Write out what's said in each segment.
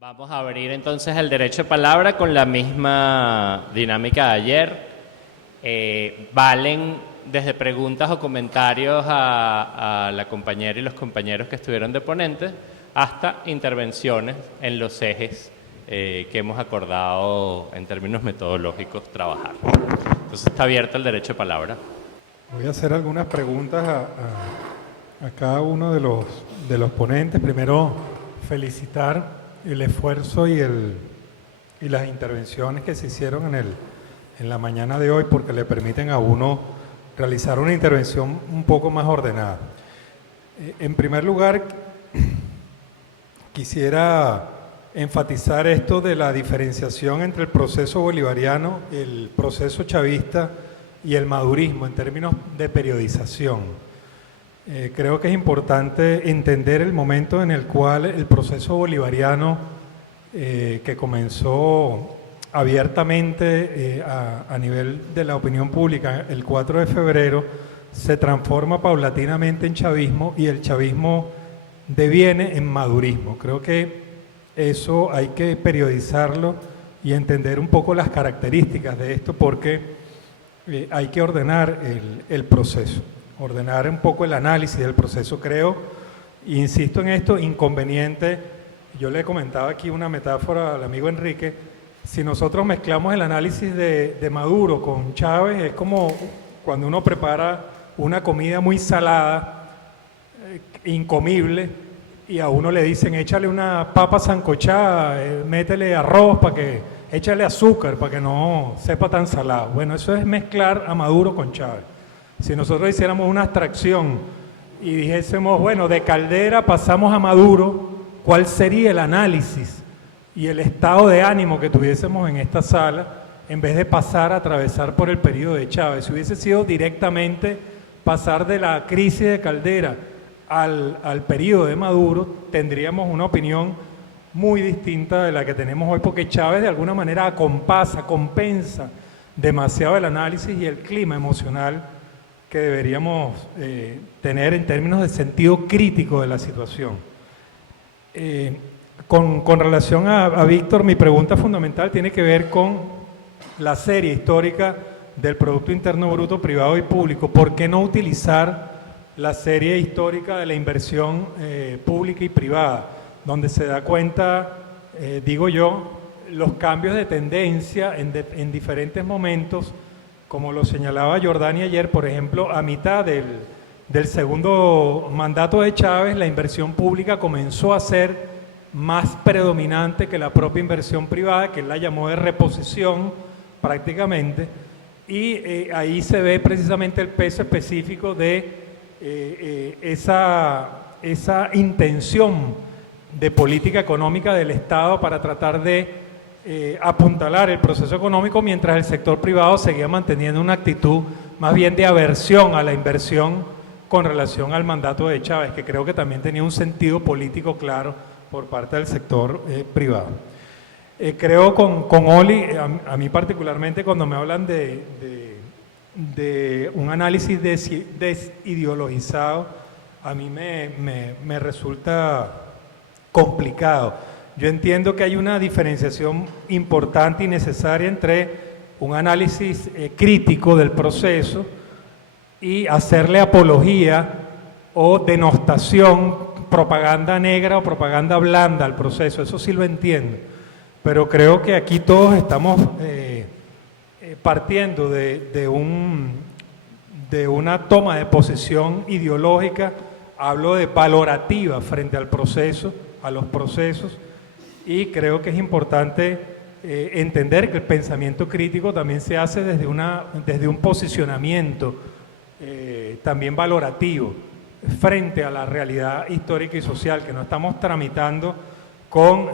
Vamos a abrir entonces el derecho de palabra con la misma dinámica de ayer. Valen desde preguntas o comentarios a la compañera y los compañeros que estuvieron de ponentes hasta intervenciones en los ejes que hemos acordado en términos metodológicos trabajar. Entonces está abierto el derecho de palabra. Voy a hacer algunas preguntas a cada uno de los ponentes. Primero, felicitar el esfuerzo y las intervenciones que se hicieron en la mañana de hoy, porque le permiten a uno realizar una intervención un poco más ordenada. En primer lugar, quisiera enfatizar esto de la diferenciación entre el proceso bolivariano, el proceso chavista y el madurismo en términos de periodización. Creo que es importante entender el momento en el cual el proceso bolivariano, que comenzó abiertamente a nivel de la opinión pública el 4 de febrero, se transforma paulatinamente en chavismo y el chavismo deviene en madurismo. Creo que eso hay que periodizarlo y entender un poco las características de esto, porque hay que ordenar el proceso. Ordenar un poco el análisis del proceso. Creo, insisto en esto, inconveniente. Yo le comentaba aquí una metáfora al amigo Enrique. Si nosotros mezclamos el análisis de Maduro con Chávez, es como cuando uno prepara una comida muy salada, incomible, y a uno le dicen, échale una papa sancochada, métele arroz, échale azúcar para que no sepa tan salado. Bueno, eso es mezclar a Maduro con Chávez. Si nosotros hiciéramos una abstracción y dijésemos, bueno, de Caldera pasamos a Maduro, ¿cuál sería el análisis y el estado de ánimo que tuviésemos en esta sala en vez de pasar a atravesar por el periodo de Chávez? Si hubiese sido directamente pasar de la crisis de Caldera al periodo de Maduro, tendríamos una opinión muy distinta de la que tenemos hoy, porque Chávez de alguna manera acompasa, compensa demasiado el análisis y el clima emocional que deberíamos tener en términos de sentido crítico de la situación. Con relación a Víctor, mi pregunta fundamental tiene que ver con la serie histórica del Producto Interno Bruto privado y público. ¿Por qué no utilizar la serie histórica de la inversión pública y privada, donde se da cuenta, digo yo, los cambios de tendencia en diferentes momentos? Como lo señalaba Jordani ayer, por ejemplo, a mitad del segundo mandato de Chávez, la inversión pública comenzó a ser más predominante que la propia inversión privada, que él la llamó de reposición prácticamente, y ahí se ve precisamente el peso específico de esa intención de política económica del Estado para tratar de apuntalar el proceso económico, mientras el sector privado seguía manteniendo una actitud más bien de aversión a la inversión con relación al mandato de Chávez, que creo que también tenía un sentido político claro por parte del sector privado. Creo con Oli, a mí particularmente, cuando me hablan de un análisis desideologizado, a mí me resulta complicado. Yo entiendo que hay una diferenciación importante y necesaria entre un análisis crítico del proceso y hacerle apología o denostación, propaganda negra o propaganda blanda al proceso. Eso sí lo entiendo. Pero creo que aquí todos estamos partiendo de una toma de posición ideológica, hablo de valorativa frente al proceso, a los procesos, y creo que es importante entender que el pensamiento crítico también se hace desde un posicionamiento también valorativo frente a la realidad histórica y social, que no estamos tramitando con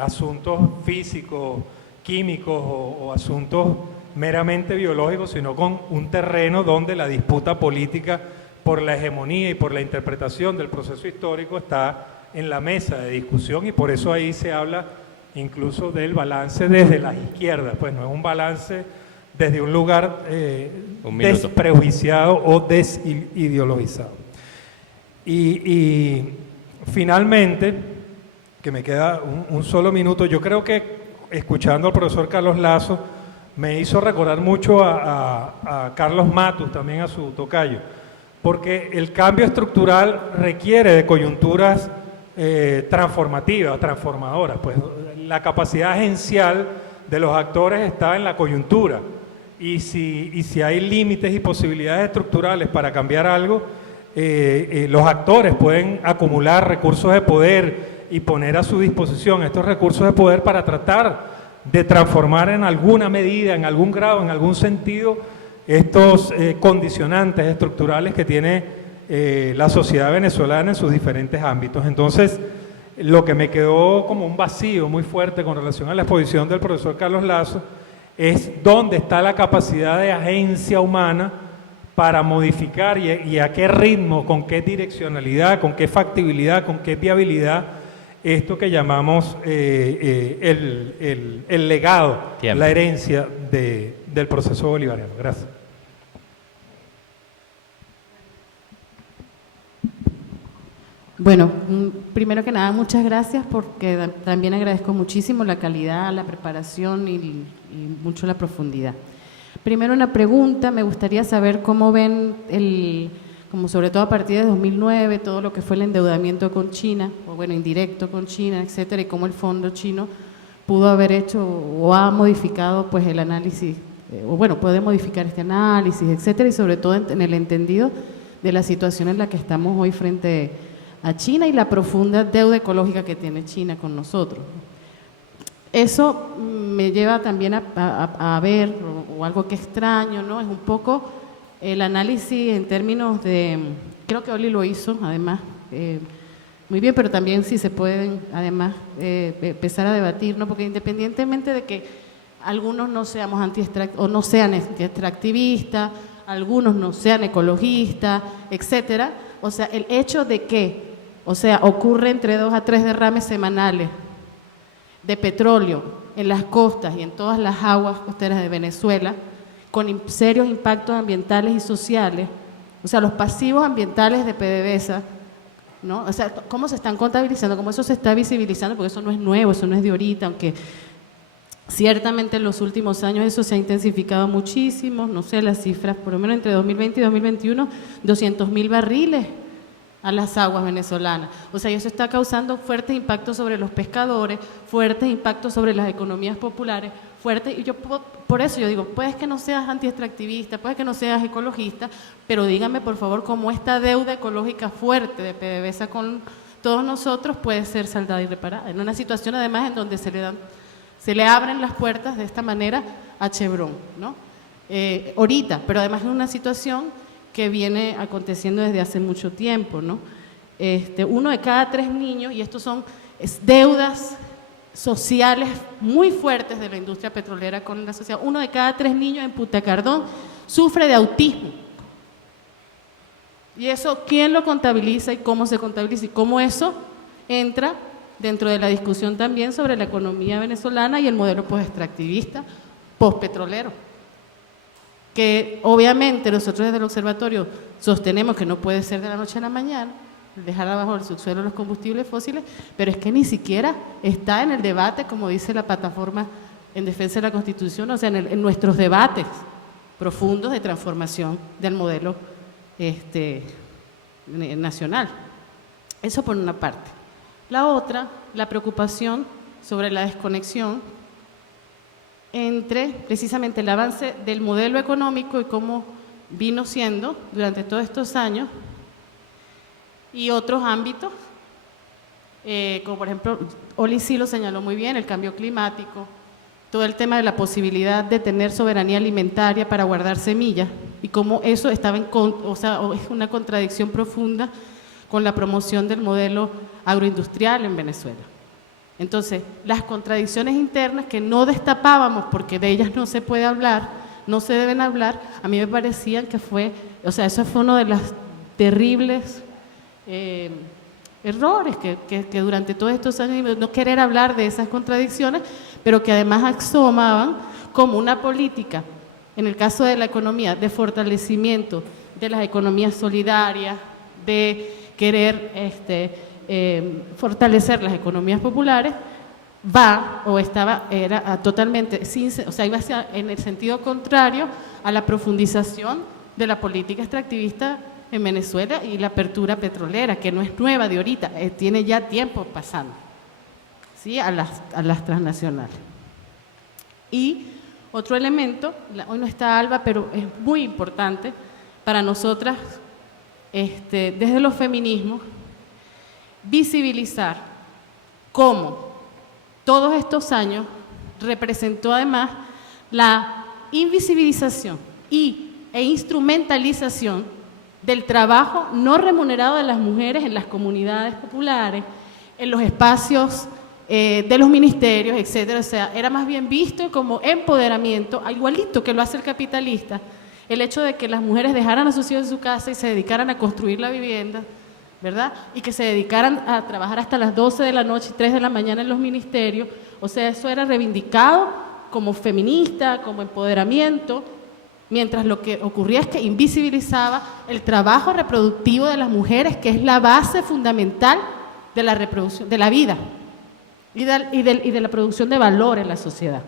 asuntos físicos, químicos o asuntos meramente biológicos, sino con un terreno donde la disputa política por la hegemonía y por la interpretación del proceso histórico está en la mesa de discusión, y por eso ahí se habla incluso del balance desde las izquierdas. Pues no es un balance desde un lugar desprejuiciado o desideologizado. Y finalmente, que me queda un solo minuto. Yo creo que escuchando al profesor Carlos Lazo me hizo recordar mucho a Carlos Matus, también a su tocayo, porque el cambio estructural requiere de coyunturas transformativas, transformadoras. Pues la capacidad agencial de los actores está en la coyuntura, y si hay límites y posibilidades estructurales para cambiar algo, los actores pueden acumular recursos de poder y poner a su disposición estos recursos de poder para tratar de transformar en alguna medida, en algún grado, en algún sentido, estos condicionantes estructurales que tiene la sociedad venezolana en sus diferentes ámbitos. Entonces, lo que me quedó como un vacío muy fuerte con relación a la exposición del profesor Carlos Lazo es dónde está la capacidad de agencia humana para modificar y a qué ritmo, con qué direccionalidad, con qué factibilidad, con qué viabilidad, esto que llamamos el legado, Tiempo. la herencia del proceso bolivariano. Gracias. Bueno, primero que nada, muchas gracias, porque también agradezco muchísimo la calidad, la preparación y mucho la profundidad. Primero una pregunta, me gustaría saber cómo ven, como sobre todo a partir de 2009, todo lo que fue el endeudamiento con China, o bueno, indirecto con China, etcétera, y cómo el fondo chino pudo haber hecho o ha modificado pues el análisis, o bueno, puede modificar este análisis, etcétera, y sobre todo en el entendido de la situación en la que estamos hoy frente a China y la profunda deuda ecológica que tiene China con nosotros. Eso me lleva también a ver, o algo que extraño, ¿no? Es un poco el análisis en términos de, creo que Oli lo hizo, además, muy bien, pero también si se pueden, además, empezar a debatir, ¿no? Porque independientemente de que algunos no seamos o no sean extractivistas, algunos no sean ecologistas, etcétera, o sea, el hecho de que, o sea, ocurre entre 2 a 3 derrames semanales de petróleo en las costas y en todas las aguas costeras de Venezuela, con serios impactos ambientales y sociales, o sea, los pasivos ambientales de PDVSA, ¿no? O sea, cómo se están contabilizando, cómo eso se está visibilizando, porque eso no es nuevo, eso no es de ahorita, aunque ciertamente en los últimos años eso se ha intensificado muchísimo, no sé, las cifras, por lo menos entre 2020 y 2021, 200.000 barriles a las aguas venezolanas. O sea, y eso está causando fuertes impactos sobre los pescadores, fuertes impactos sobre las economías populares, fuertes, y yo por eso yo digo, puedes que no seas antiextractivista, puedes que no seas ecologista, pero dígame por favor cómo esta deuda ecológica fuerte de PDVSA con todos nosotros puede ser saldada y reparada, en una situación además en donde se le abren las puertas de esta manera a Chevron, ¿no? Ahorita, pero además en una situación que viene aconteciendo desde hace mucho tiempo, ¿no? 1 de cada 3 niños, y estos son deudas sociales muy fuertes de la industria petrolera con la sociedad, 1 de cada 3 niños en Punta Cardón sufre de autismo. Y eso, ¿quién lo contabiliza y cómo se contabiliza? Y cómo eso entra dentro de la discusión también sobre la economía venezolana y el modelo post-extractivista, post-petrolero, que obviamente nosotros desde el observatorio sostenemos que no puede ser de la noche a la mañana, dejar abajo el subsuelo los combustibles fósiles, pero es que ni siquiera está en el debate, como dice la plataforma en defensa de la Constitución, o sea, en nuestros debates profundos de transformación del modelo nacional. Eso por una parte. La otra, la preocupación sobre la desconexión entre precisamente el avance del modelo económico y cómo vino siendo durante todos estos años y otros ámbitos, como por ejemplo, Oli sí lo señaló muy bien, el cambio climático, todo el tema de la posibilidad de tener soberanía alimentaria para guardar semillas y cómo eso estaba es una contradicción profunda con la promoción del modelo agroindustrial en Venezuela. Entonces, las contradicciones internas que no destapábamos porque de ellas no se puede hablar, no se deben hablar, a mí me parecían que eso fue uno de los terribles errores que durante todos estos años, no querer hablar de esas contradicciones, pero que además asomaban como una política, en el caso de la economía, de fortalecimiento de las economías solidarias, de querer fortalecer las economías populares, era totalmente, o sea, iba en el sentido contrario a la profundización de la política extractivista en Venezuela y la apertura petrolera, que no es nueva de ahorita, tiene ya tiempo pasando, ¿sí? a las transnacionales. Y otro elemento, hoy no está Alba, pero es muy importante para nosotras, desde los feminismos, visibilizar cómo todos estos años representó además la invisibilización e instrumentalización del trabajo no remunerado de las mujeres en las comunidades populares, en los espacios de los ministerios, etcétera. O sea, era más bien visto como empoderamiento, igualito que lo hace el capitalista, el hecho de que las mujeres dejaran a sus hijos en su casa y se dedicaran a construir la vivienda, ¿verdad? Y que se dedicaran a trabajar hasta las 12 de la noche y 3 de la mañana en los ministerios. O sea, eso era reivindicado como feminista, como empoderamiento, mientras lo que ocurría es que invisibilizaba el trabajo reproductivo de las mujeres, que es la base fundamental de la reproducción, de la vida y de la producción de valor en la sociedad.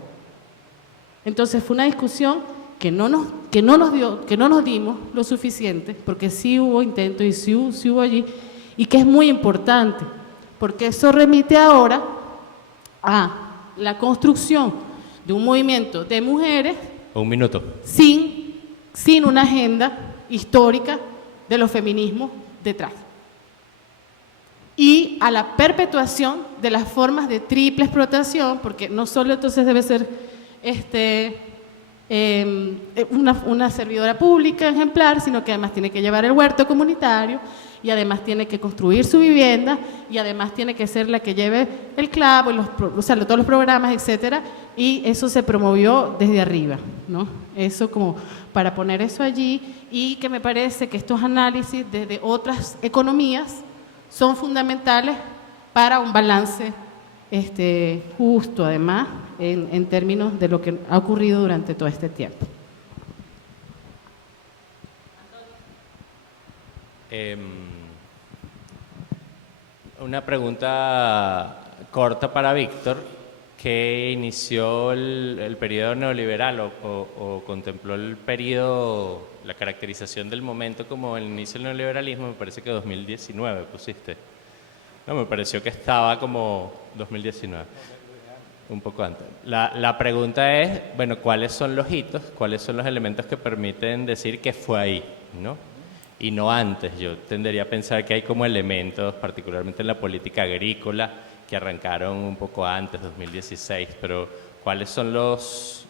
Entonces fue una discusión que no nos dimos lo suficiente, porque sí hubo intentos y sí hubo allí, y que es muy importante, porque eso remite ahora a la construcción de un movimiento de mujeres. Un minuto. Sin una agenda histórica de los feminismos detrás. Y a la perpetuación de las formas de triple explotación, porque no solo entonces debe ser una servidora pública ejemplar, sino que además tiene que llevar el huerto comunitario, y además tiene que construir su vivienda, y además tiene que ser la que lleve el clavo, todos los programas, etcétera, y eso se promovió desde arriba, ¿no? Eso como para poner eso allí, y que me parece que estos análisis desde otras economías son fundamentales para un balance justo, además, en términos de lo que ha ocurrido durante todo este tiempo. Una pregunta corta para Víctor, que inició el periodo neoliberal o contempló el periodo, la caracterización del momento como el inicio del neoliberalismo. Me parece que 2019 pusiste. No, me pareció que estaba como 2019, un poco antes. La pregunta es, bueno, ¿cuáles son los hitos? ¿Cuáles son los elementos que permiten decir que fue ahí, ¿no? Y no antes. Yo tendería a pensar que hay como elementos, particularmente en la política agrícola, que arrancaron un poco antes, 2016, pero ¿cuáles son los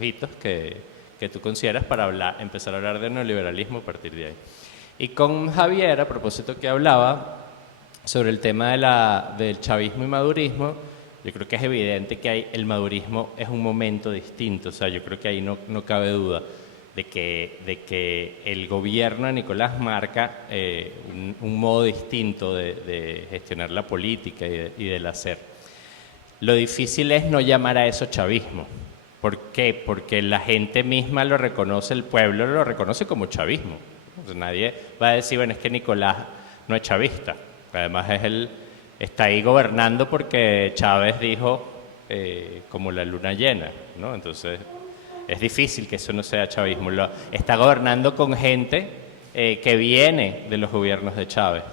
hitos que tú consideras para empezar a hablar de neoliberalismo a partir de ahí? Y con Javier, a propósito que hablaba sobre el tema del chavismo y madurismo, yo creo que es evidente que el madurismo es un momento distinto. O sea, yo creo que ahí no cabe duda de que el gobierno de Nicolás marca un modo distinto de gestionar la política y del hacer. Lo difícil es no llamar a eso chavismo. ¿Por qué? Porque la gente misma lo reconoce, el pueblo lo reconoce como chavismo. Entonces, nadie va a decir, bueno, es que Nicolás no es chavista. Además, está ahí gobernando porque Chávez dijo como la luna llena, ¿no? Entonces, es difícil que eso no sea chavismo. Está gobernando con gente que viene de los gobiernos de Chávez.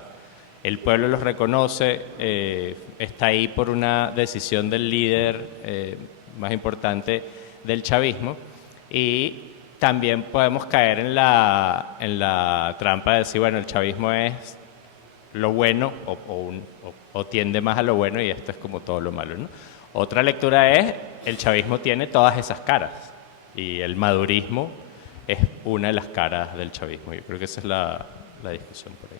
El pueblo los reconoce, está ahí por una decisión del líder más importante del chavismo, y también podemos caer en la trampa de decir, bueno, el chavismo es lo bueno o tiende más a lo bueno y esto es como todo lo malo, ¿no? Otra lectura es, el chavismo tiene todas esas caras y el madurismo es una de las caras del chavismo. Yo creo que esa es la discusión por ahí.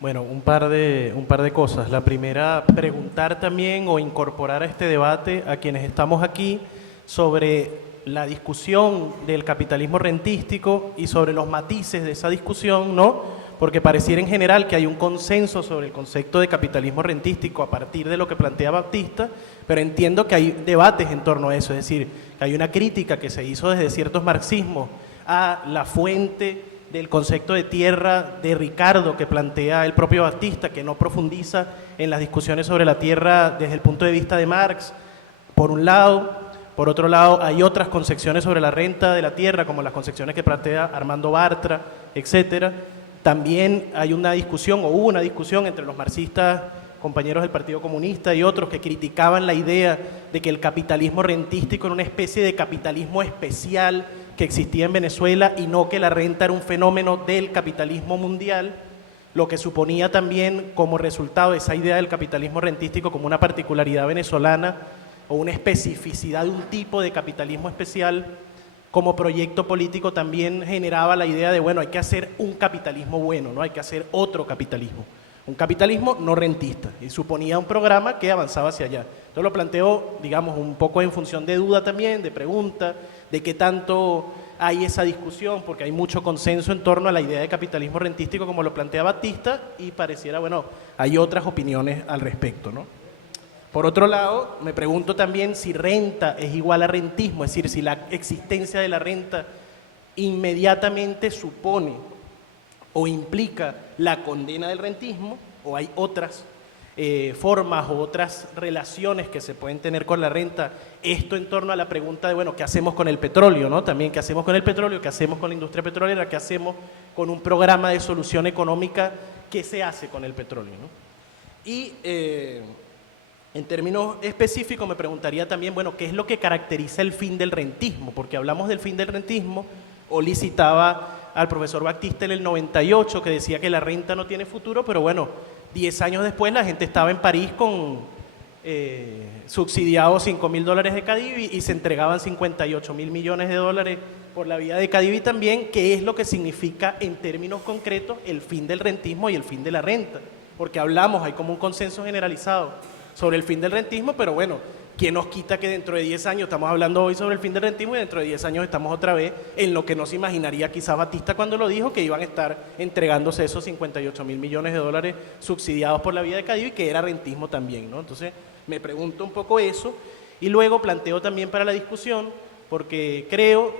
Bueno, un par de cosas. La primera, preguntar también o incorporar a este debate a quienes estamos aquí sobre la discusión del capitalismo rentístico y sobre los matices de esa discusión, ¿no? Porque pareciera en general que hay un consenso sobre el concepto de capitalismo rentístico a partir de lo que plantea Baptista, pero entiendo que hay debates en torno a eso, es decir, que hay una crítica que se hizo desde ciertos marxismos a la fuente del concepto de tierra de Ricardo que plantea el propio Batista, que no profundiza en las discusiones sobre la tierra desde el punto de vista de Marx, por un lado. Por otro lado, hay otras concepciones sobre la renta de la tierra, como las concepciones que plantea Armando Bartra, etcétera. También hay una discusión, o hubo una discusión entre los marxistas, compañeros del Partido Comunista y otros que criticaban la idea de que el capitalismo rentístico era una especie de capitalismo especial que existía en Venezuela y no que la renta era un fenómeno del capitalismo mundial, lo que suponía también como resultado esa idea del capitalismo rentístico como una particularidad venezolana o una especificidad de un tipo de capitalismo especial. Como proyecto político también generaba la idea de, bueno, hay que hacer un capitalismo bueno, ¿no? Hay que hacer otro capitalismo, un capitalismo no rentista, y suponía un programa que avanzaba hacia allá. Entonces lo planteo, digamos, un poco en función de duda también, de pregunta, de qué tanto hay esa discusión, porque hay mucho consenso en torno a la idea de capitalismo rentístico como lo plantea Batista, y pareciera, bueno, hay otras opiniones al respecto, ¿no? Por otro lado, me pregunto también si renta es igual a rentismo, es decir, si la existencia de la renta inmediatamente supone o implica la condena del rentismo, o hay otras formas o otras relaciones que se pueden tener con la renta. Esto en torno a la pregunta de, bueno, ¿qué hacemos con el petróleo, no? También, ¿qué hacemos con el petróleo? ¿Qué hacemos con la industria petrolera? ¿Qué hacemos con un programa de solución económica? ¿Qué se hace con el petróleo, no? Y en términos específicos me preguntaría también, bueno, ¿qué es lo que caracteriza el fin del rentismo? Porque hablamos del fin del rentismo, Oli citaba al profesor Batista en el 98 que decía que la renta no tiene futuro, pero bueno, 10 años después la gente estaba en París con subsidiados $5.000 de Cadivi y se entregaban 58.000 millones de dólares por la vía de Cadivi también, que es lo que significa en términos concretos el fin del rentismo y el fin de la renta. Porque hablamos, hay como un consenso generalizado sobre el fin del rentismo, pero bueno, ¿quién nos quita que dentro de 10 años, estamos hablando hoy sobre el fin del rentismo y dentro de 10 años estamos otra vez en lo que no se imaginaría quizás Batista cuando lo dijo, que iban a estar entregándose esos 58.000 millones de dólares subsidiados por la vía de Cadivi, que era rentismo también, ¿no? Entonces, me pregunto un poco eso y luego planteo también para la discusión, porque creo,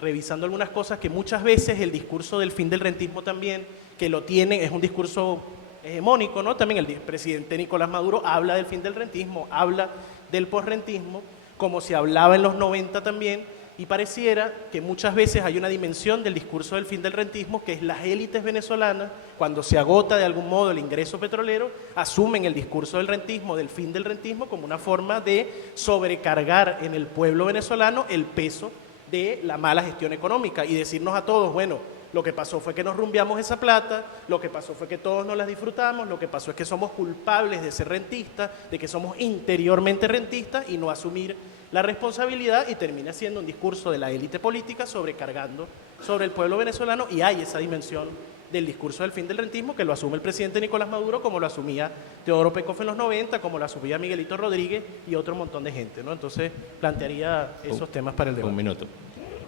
revisando algunas cosas, que muchas veces el discurso del fin del rentismo también, que lo tienen, es un discurso hegemónico, ¿no? También el presidente Nicolás Maduro habla del fin del rentismo, habla del posrentismo, como se hablaba en los 90 también, y pareciera que muchas veces hay una dimensión del discurso del fin del rentismo, que es las élites venezolanas, cuando se agota de algún modo el ingreso petrolero, asumen el discurso del rentismo, del fin del rentismo, como una forma de sobrecargar en el pueblo venezolano el peso de la mala gestión económica y decirnos a todos, bueno, lo que pasó fue que nos rumbiamos esa plata, lo que pasó fue que todos nos las disfrutamos, lo que pasó es que somos culpables de ser rentistas, de que somos interiormente rentistas y no asumir la responsabilidad, y termina siendo un discurso de la élite política sobrecargando sobre el pueblo venezolano, y hay esa dimensión del discurso del fin del rentismo que lo asume el presidente Nicolás Maduro, como lo asumía Teodoro Pecoff en los 90, como lo asumía Miguelito Rodríguez y otro montón de gente, ¿no? Entonces plantearía esos temas para el debate. Un minuto.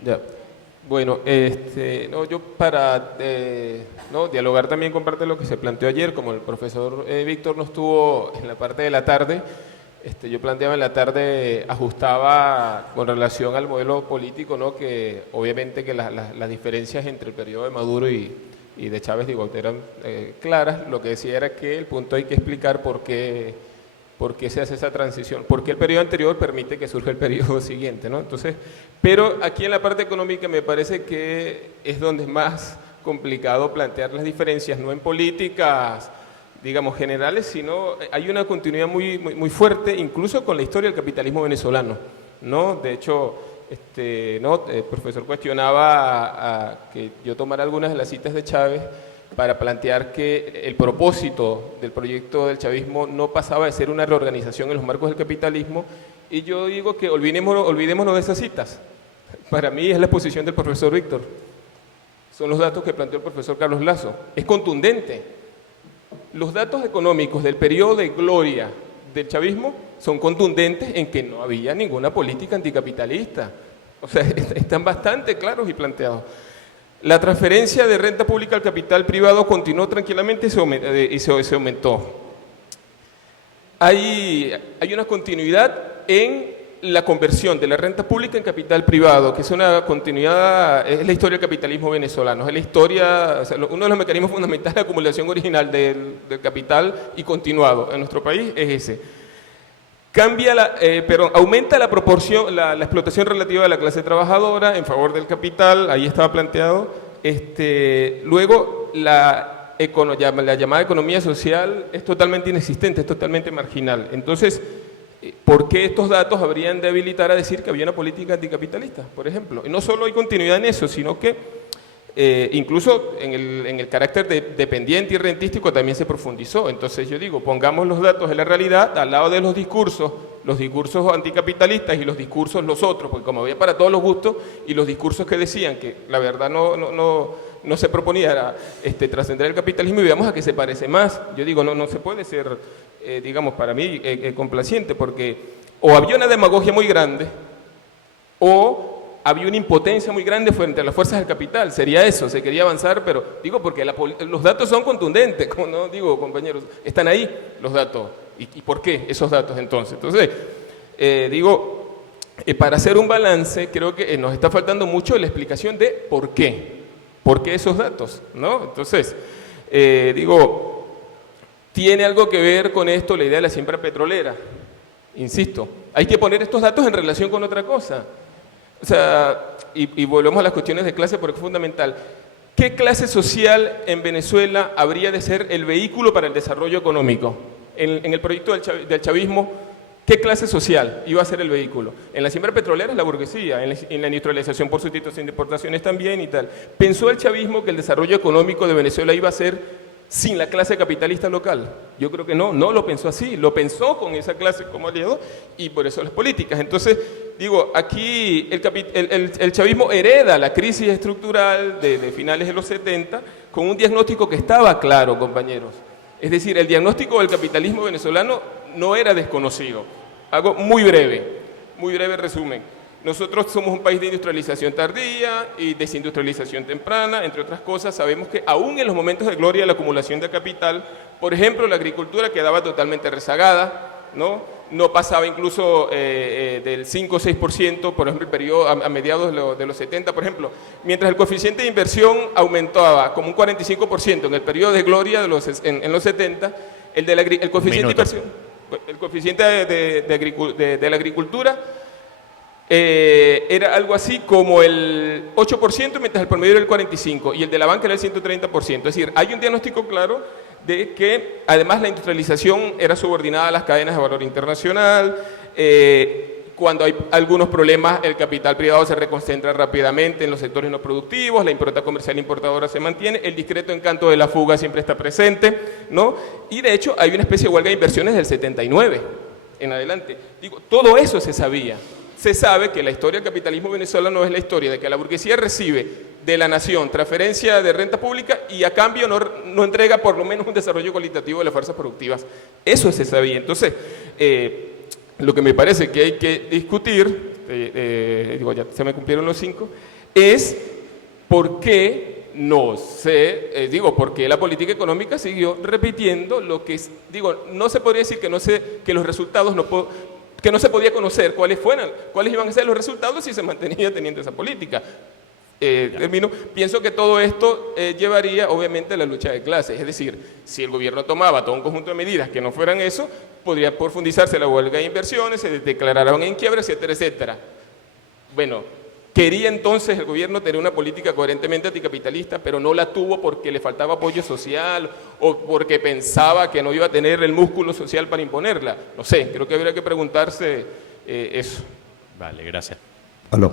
Ya. Bueno, no, yo para dialogar también con parte de lo que se planteó ayer, como el profesor Víctor no estuvo en la parte de la tarde, yo planteaba en la tarde, ajustaba con relación al modelo político, ¿no? Que obviamente que las diferencias entre el periodo de Maduro y de Chávez, digo, eran claras. Lo que decía era que el punto hay que explicar por qué se hace esa transición, por qué el periodo anterior permite que surja el periodo siguiente, ¿no? Entonces, pero aquí en la parte económica me parece que es donde es más complicado plantear las diferencias, no en políticas, digamos, generales, sino hay una continuidad muy fuerte, incluso con la historia del capitalismo venezolano, ¿no? De hecho, el profesor cuestionaba que yo tomara algunas de las citas de Chávez para plantear que el propósito del proyecto del chavismo no pasaba de ser una reorganización en los marcos del capitalismo, y yo digo que olvidémonos de esas citas. Para mí es la posición del profesor Víctor, son los datos que planteó el profesor Carlos Lazo, es contundente. Los datos económicos del periodo de gloria del chavismo son contundentes en que no había ninguna política anticapitalista, o sea, están bastante claros y planteados. La transferencia de renta pública al capital privado continuó tranquilamente y se aumentó. Hay una continuidad en la conversión de la renta pública en capital privado, que es una continuidad, es la historia del capitalismo venezolano, es la historia, o sea, uno de los mecanismos fundamentales de acumulación original del capital y continuado en nuestro país es ese. Aumenta la proporción, la explotación relativa de la clase trabajadora en favor del capital, ahí estaba planteado. Luego, la llamada economía social es totalmente inexistente, es totalmente marginal. Entonces, ¿por qué estos datos habrían de habilitar a decir que había una política anticapitalista, por ejemplo? Y no solo hay continuidad en eso, sino que incluso en el carácter dependiente y rentístico también se profundizó. Entonces yo digo, pongamos los datos de la realidad al lado de los discursos anticapitalistas y los discursos los otros, porque como había para todos los gustos, y los discursos que decían que la verdad no se proponía era trascender el capitalismo, y veamos a qué se parece más. Yo digo, no se puede ser, digamos, para mí complaciente, porque o había una demagogia muy grande, o había una impotencia muy grande frente a las fuerzas del capital. Sería eso, se quería avanzar, pero digo porque los datos son contundentes, como no digo, compañeros, están ahí los datos. ¿Y por qué esos datos entonces? Entonces, para hacer un balance, creo que nos está faltando mucho la explicación de por qué esos datos, ¿no? Entonces, tiene algo que ver con esto la idea de la siembra petrolera. Insisto, hay que poner estos datos en relación con otra cosa. O sea, y volvemos a las cuestiones de clase porque es fundamental. ¿Qué clase social en Venezuela habría de ser el vehículo para el desarrollo económico? En el proyecto del chavismo, ¿qué clase social iba a ser el vehículo? En la siembra petrolera es la burguesía, en la industrialización por sustitución de importaciones también y tal. ¿Pensó el chavismo que el desarrollo económico de Venezuela iba a ser sin la clase capitalista local? Yo creo que no lo pensó así, lo pensó con esa clase como aliado y por eso las políticas. Entonces, aquí el chavismo hereda la crisis estructural de finales de los 70 con un diagnóstico que estaba claro, compañeros. Es decir, el diagnóstico del capitalismo venezolano no era desconocido. Hago muy breve resumen. Nosotros somos un país de industrialización tardía y desindustrialización temprana, entre otras cosas. Sabemos que aún en los momentos de gloria de la acumulación de capital, por ejemplo, la agricultura quedaba totalmente rezagada, no pasaba incluso del 5 o 6%, por ejemplo, el periodo a mediados de los 70, por ejemplo, mientras el coeficiente de inversión aumentaba como un 45% en el periodo de gloria en los 70, el coeficiente de inversión, el coeficiente de la agricultura era algo así como el 8%, mientras el promedio era el 45%, y el de la banca era el 130%. Es decir, hay un diagnóstico claro de que además la industrialización era subordinada a las cadenas de valor internacional. Cuando hay algunos problemas, el capital privado se reconcentra rápidamente en los sectores no productivos, la impronta comercial importadora se mantiene, el discreto encanto de la fuga siempre está presente, y de hecho hay una especie de huelga de inversiones del 79 en adelante. Todo eso se sabía. Se sabe que la historia del capitalismo venezolano es la historia de que la burguesía recibe de la nación transferencia de renta pública y a cambio no entrega por lo menos un desarrollo cualitativo de las fuerzas productivas. Eso se sabía. Entonces, lo que me parece que hay que discutir, ya se me cumplieron los 5, es por qué por qué la política económica siguió repitiendo lo que no se podría decir que los resultados que no se podía conocer cuáles iban a ser los resultados si se mantenía teniendo esa política. Pienso que todo esto llevaría obviamente a la lucha de clases, es decir, si el gobierno tomaba todo un conjunto de medidas que no fueran eso, podría profundizarse la huelga de inversiones, se declararon en quiebra, etcétera, etcétera. Bueno, quería entonces el gobierno tener una política coherentemente anticapitalista, pero no la tuvo porque le faltaba apoyo social o porque pensaba que no iba a tener el músculo social para imponerla. No sé, creo que habría que preguntarse eso. Vale, gracias. Aló.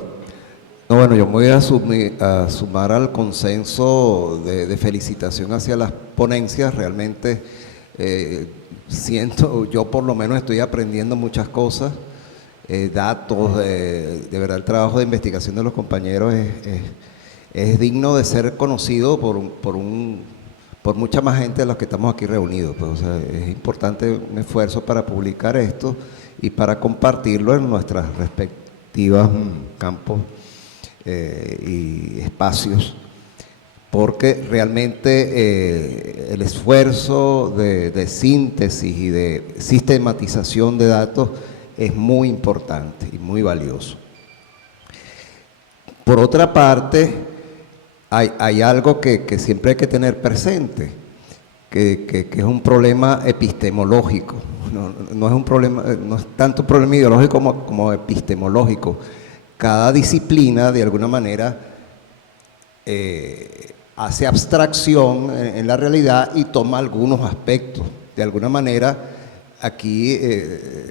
No, bueno, yo me voy a sumar al consenso de felicitación hacia las ponencias. Realmente yo por lo menos estoy aprendiendo muchas cosas, datos, de verdad el trabajo de investigación de los compañeros es digno de ser conocido por mucha más gente de los que estamos aquí reunidos. Pues, o sea, es importante un esfuerzo para publicar esto y para compartirlo en nuestras respectivas campos y espacios, porque realmente el esfuerzo de síntesis y de sistematización de datos es muy importante y muy valioso. Por otra parte, hay algo que siempre hay que tener presente, que es un problema epistemológico. No es un problema, no es tanto un problema ideológico como epistemológico. Cada disciplina, de alguna manera, hace abstracción en la realidad y toma algunos aspectos. De alguna manera, aquí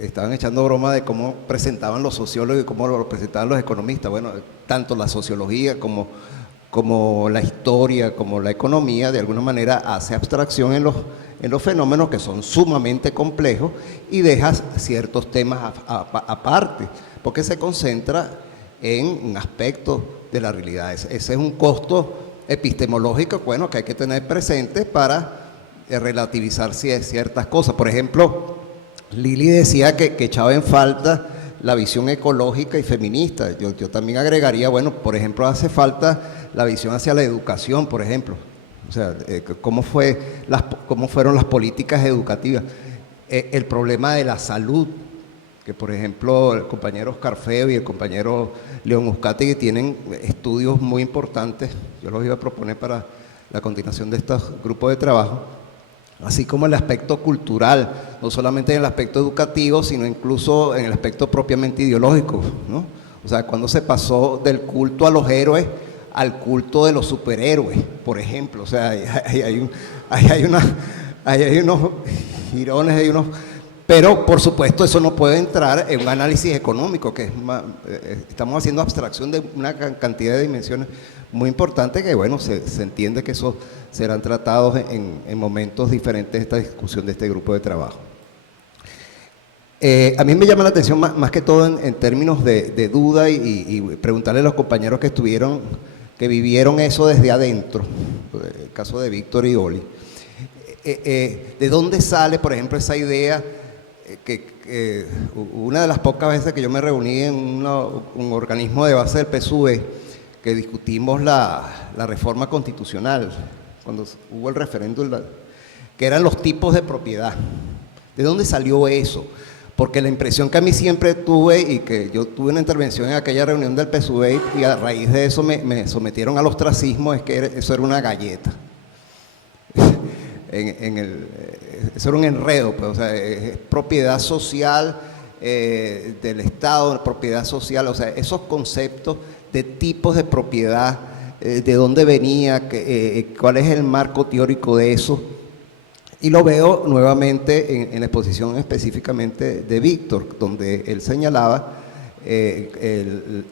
estaban echando broma de cómo presentaban los sociólogos y cómo lo presentaban los economistas. Bueno, tanto la sociología como la historia, como la economía, de alguna manera hace abstracción en los fenómenos que son sumamente complejos y deja ciertos temas aparte, porque se concentra en un aspecto de la realidad. Ese es un costo epistemológico, bueno, que hay que tener presente para relativizar ciertas cosas. Por ejemplo, Lili decía que echaba en falta la visión ecológica y feminista. Yo también agregaría, bueno, por ejemplo, hace falta la visión hacia la educación, por ejemplo. O sea, cómo fueron las políticas educativas. El problema de la salud, que por ejemplo el compañero Oscar Feo y el compañero León Uzcategui tienen estudios muy importantes, yo los iba a proponer para la continuación de estos grupos de trabajo, así como el aspecto cultural, no solamente en el aspecto educativo, sino incluso en el aspecto propiamente ideológico, ¿no? O sea, cuando se pasó del culto a los héroes al culto de los superhéroes, por ejemplo. O sea, hay unos girones, hay unos... Pero, por supuesto, eso no puede entrar en un análisis económico, que es más, estamos haciendo abstracción de una cantidad de dimensiones muy importantes que, bueno, se entiende que esos serán tratados en momentos diferentes de esta discusión de este grupo de trabajo. A mí me llama la atención más que todo en términos de duda y preguntarle a los compañeros que vivieron eso desde adentro, el caso de Víctor y Oli, ¿de dónde sale, por ejemplo, esa idea que una de las pocas veces que yo me reuní en un organismo de base del PSUV, que discutimos la reforma constitucional, cuando hubo el referéndum, que eran los tipos de propiedad? ¿De dónde salió eso? Porque la impresión que a mí siempre tuve, y que yo tuve una intervención en aquella reunión del PSUV y a raíz de eso me sometieron al ostracismo, es que eso era una galleta. Eso era un enredo, pues, o sea, es propiedad social del Estado, propiedad social, o sea, esos conceptos de tipos de propiedad, de dónde venía, cuál es el marco teórico de eso. Y lo veo nuevamente en la exposición específicamente de Víctor, donde él señalaba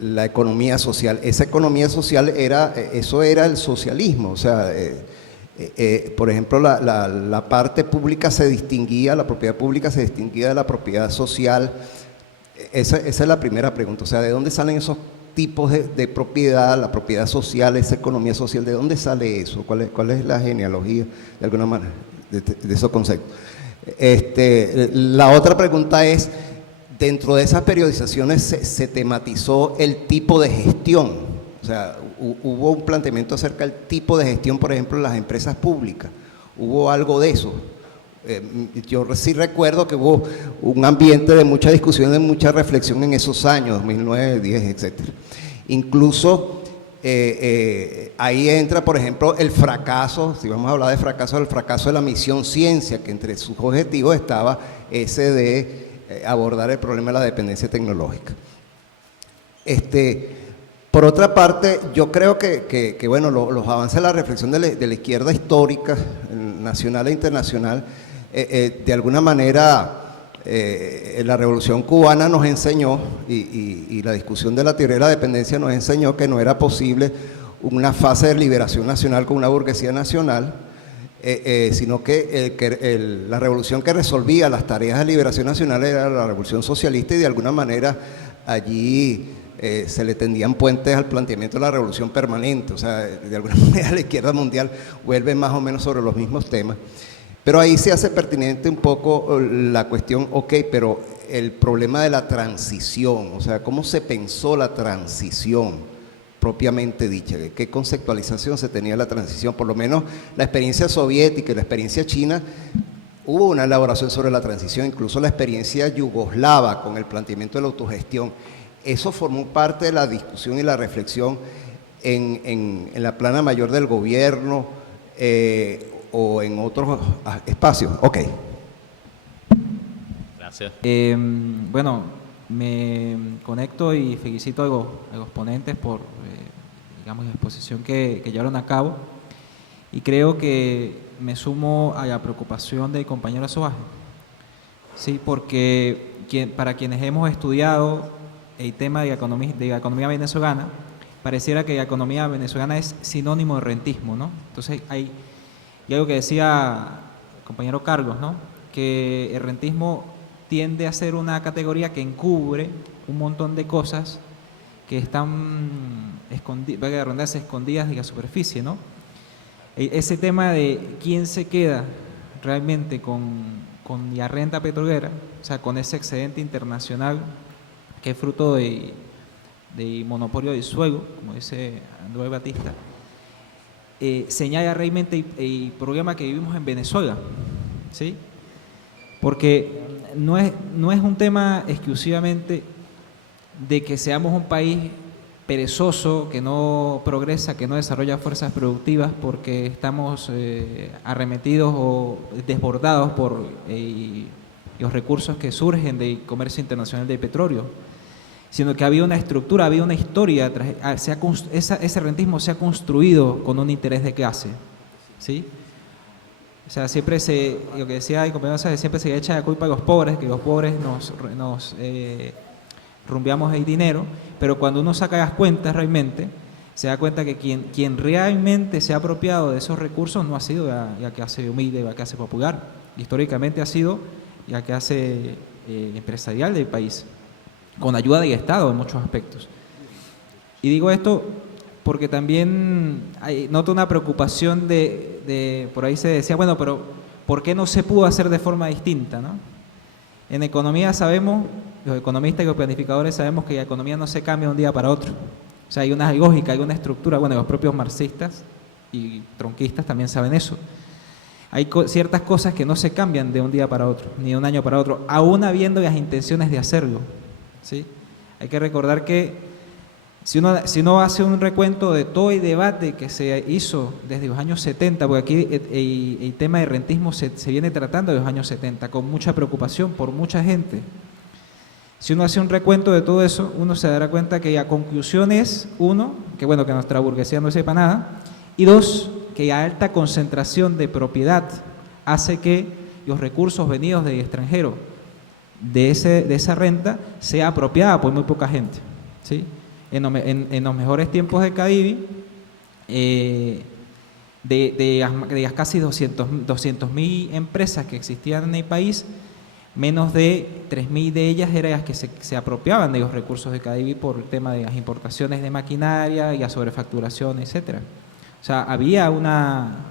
la economía social. Esa economía social eso era el socialismo. O sea, por ejemplo, la parte pública se distinguía, la propiedad pública se distinguía de la propiedad social. Esa es la primera pregunta. O sea, ¿de dónde salen esos tipos de propiedad, la propiedad social, esa economía social? ¿De dónde sale eso? ¿Cuál es la genealogía, de alguna manera, de esos conceptos? La otra pregunta es, dentro de esas periodizaciones se tematizó el tipo de gestión. O sea, hubo un planteamiento acerca del tipo de gestión, por ejemplo, en las empresas públicas. ¿Hubo algo de eso? Yo sí recuerdo que hubo un ambiente de mucha discusión, de mucha reflexión en esos años, 2009, 2010, etc. Incluso ahí entra, por ejemplo, el fracaso, si vamos a hablar de fracaso, el fracaso de la misión ciencia, que entre sus objetivos estaba ese de abordar el problema de la dependencia tecnológica. Por otra parte, yo creo que bueno, los avances de la reflexión de la izquierda histórica, nacional e internacional, de alguna manera la Revolución Cubana nos enseñó, y la discusión de la teoría de la dependencia nos enseñó que no era posible una fase de liberación nacional con una burguesía nacional, sino que la revolución que resolvía las tareas de liberación nacional era la revolución socialista, y de alguna manera allí se le tendían puentes al planteamiento de la revolución permanente. O sea, de alguna manera la izquierda mundial vuelve más o menos sobre los mismos temas. Pero ahí se hace pertinente un poco la cuestión, ok, pero el problema de la transición, o sea, ¿cómo se pensó la transición propiamente dicha? ¿Qué conceptualización se tenía de la transición? Por lo menos la experiencia soviética y la experiencia china hubo una elaboración sobre la transición, incluso la experiencia yugoslava con el planteamiento de la autogestión. Eso formó parte de la discusión y la reflexión en la plana mayor del gobierno o en otros espacios. Ok. Gracias. Bueno, me conecto y felicito a los ponentes por digamos, la exposición que llevaron a cabo, y creo que me sumo a la preocupación del compañero Soaje, sí, porque para quienes hemos estudiado el tema de la economía venezolana, pareciera que la economía venezolana es sinónimo de rentismo, ¿no? Entonces y algo que decía el compañero Carlos, ¿no? Que el rentismo tiende a ser una categoría que encubre un montón de cosas que están escondidas en la superficie, ¿no? Ese tema de quién se queda realmente con la renta petrolera, o sea, con ese excedente internacional que es fruto de monopolio del suelo, como dice Andrés Batista, señala realmente el problema que vivimos en Venezuela, ¿sí? Porque no es un tema exclusivamente de que seamos un país perezoso, que no progresa, que no desarrolla fuerzas productivas porque estamos arremetidos o desbordados por los recursos que surgen del comercio internacional del petróleo, sino que había una estructura, había una historia, ese rentismo se ha construido con un interés de clase, ¿sí? O sea, siempre lo que decía el compañero, siempre se echa la culpa a los pobres, que los pobres nos rumbeamos el dinero, pero cuando uno saca las cuentas realmente, se da cuenta que quien realmente se ha apropiado de esos recursos no ha sido la clase humilde, la clase popular, históricamente ha sido la clase empresarial del país, con ayuda del Estado en muchos aspectos. Y digo esto porque también noto una preocupación por ahí se decía, bueno, pero ¿por qué no se pudo hacer de forma distinta, ¿no? En economía sabemos, los economistas y los planificadores sabemos que la economía no se cambia de un día para otro. O sea, hay una lógica, hay una estructura, bueno, los propios marxistas y tronquistas también saben eso. Hay ciertas cosas que no se cambian de un día para otro, ni de un año para otro, aún habiendo las intenciones de hacerlo, ¿sí? Hay que recordar que si uno hace un recuento de todo el debate que se hizo desde los años 70, porque aquí el tema de rentismo se viene tratando de los años 70 con mucha preocupación por mucha gente. Si uno hace un recuento de todo eso, uno se dará cuenta que la conclusión es, uno, que bueno, que nuestra burguesía no sepa nada, y dos, que la alta concentración de propiedad hace que los recursos venidos del extranjero de esa renta sea apropiada por muy poca gente, ¿sí? En los mejores tiempos de Cadivi, de las casi 200.000 empresas que existían en el país, menos de 3.000 de ellas eran las que se apropiaban de los recursos de Cadivi por el tema de las importaciones de maquinaria y la sobrefacturación, etcétera. O sea, había una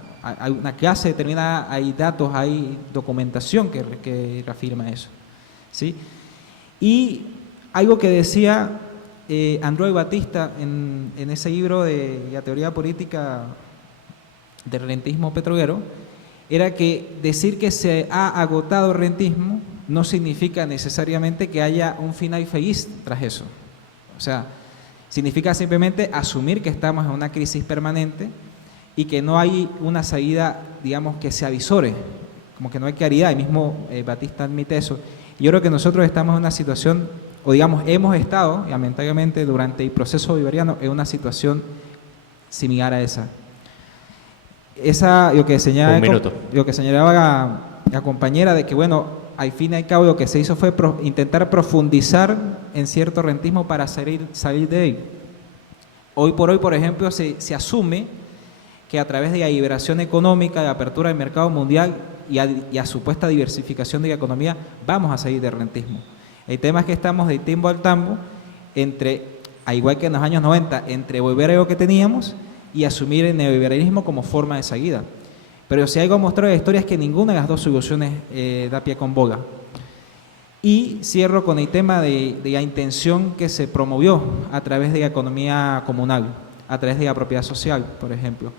clase determinada, hay datos, hay documentación que reafirma eso, ¿sí? Y algo que decía Andrés Batista en ese libro de la teoría política del rentismo petrolero, era que decir que se ha agotado el rentismo no significa necesariamente que haya un final feliz tras eso. O sea, significa simplemente asumir que estamos en una crisis permanente y que no hay una salida, digamos, que se avisore, como que no hay claridad. El mismo Batista admite eso. Yo creo que nosotros estamos en una situación, o digamos, hemos estado, lamentablemente, durante el proceso bolivariano, en una situación similar a esa. Lo que señalaba la compañera de que, bueno, al fin y al cabo lo que se hizo fue intentar profundizar en cierto rentismo para salir de él. Hoy por hoy, por ejemplo, se asume que a través de la liberación económica, de la apertura del mercado mundial y a supuesta diversificación de la economía, vamos a salir del rentismo. El tema es que estamos de timbo al tambo, al igual que en los años 90, entre volver a lo que teníamos y asumir el neoliberalismo como forma de salida. Pero si algo ha mostrado la historia es que ninguna de las dos soluciones da pie con bola. Y cierro con el tema de la intención que se promovió a través de la economía comunal, a través de la propiedad social, por ejemplo.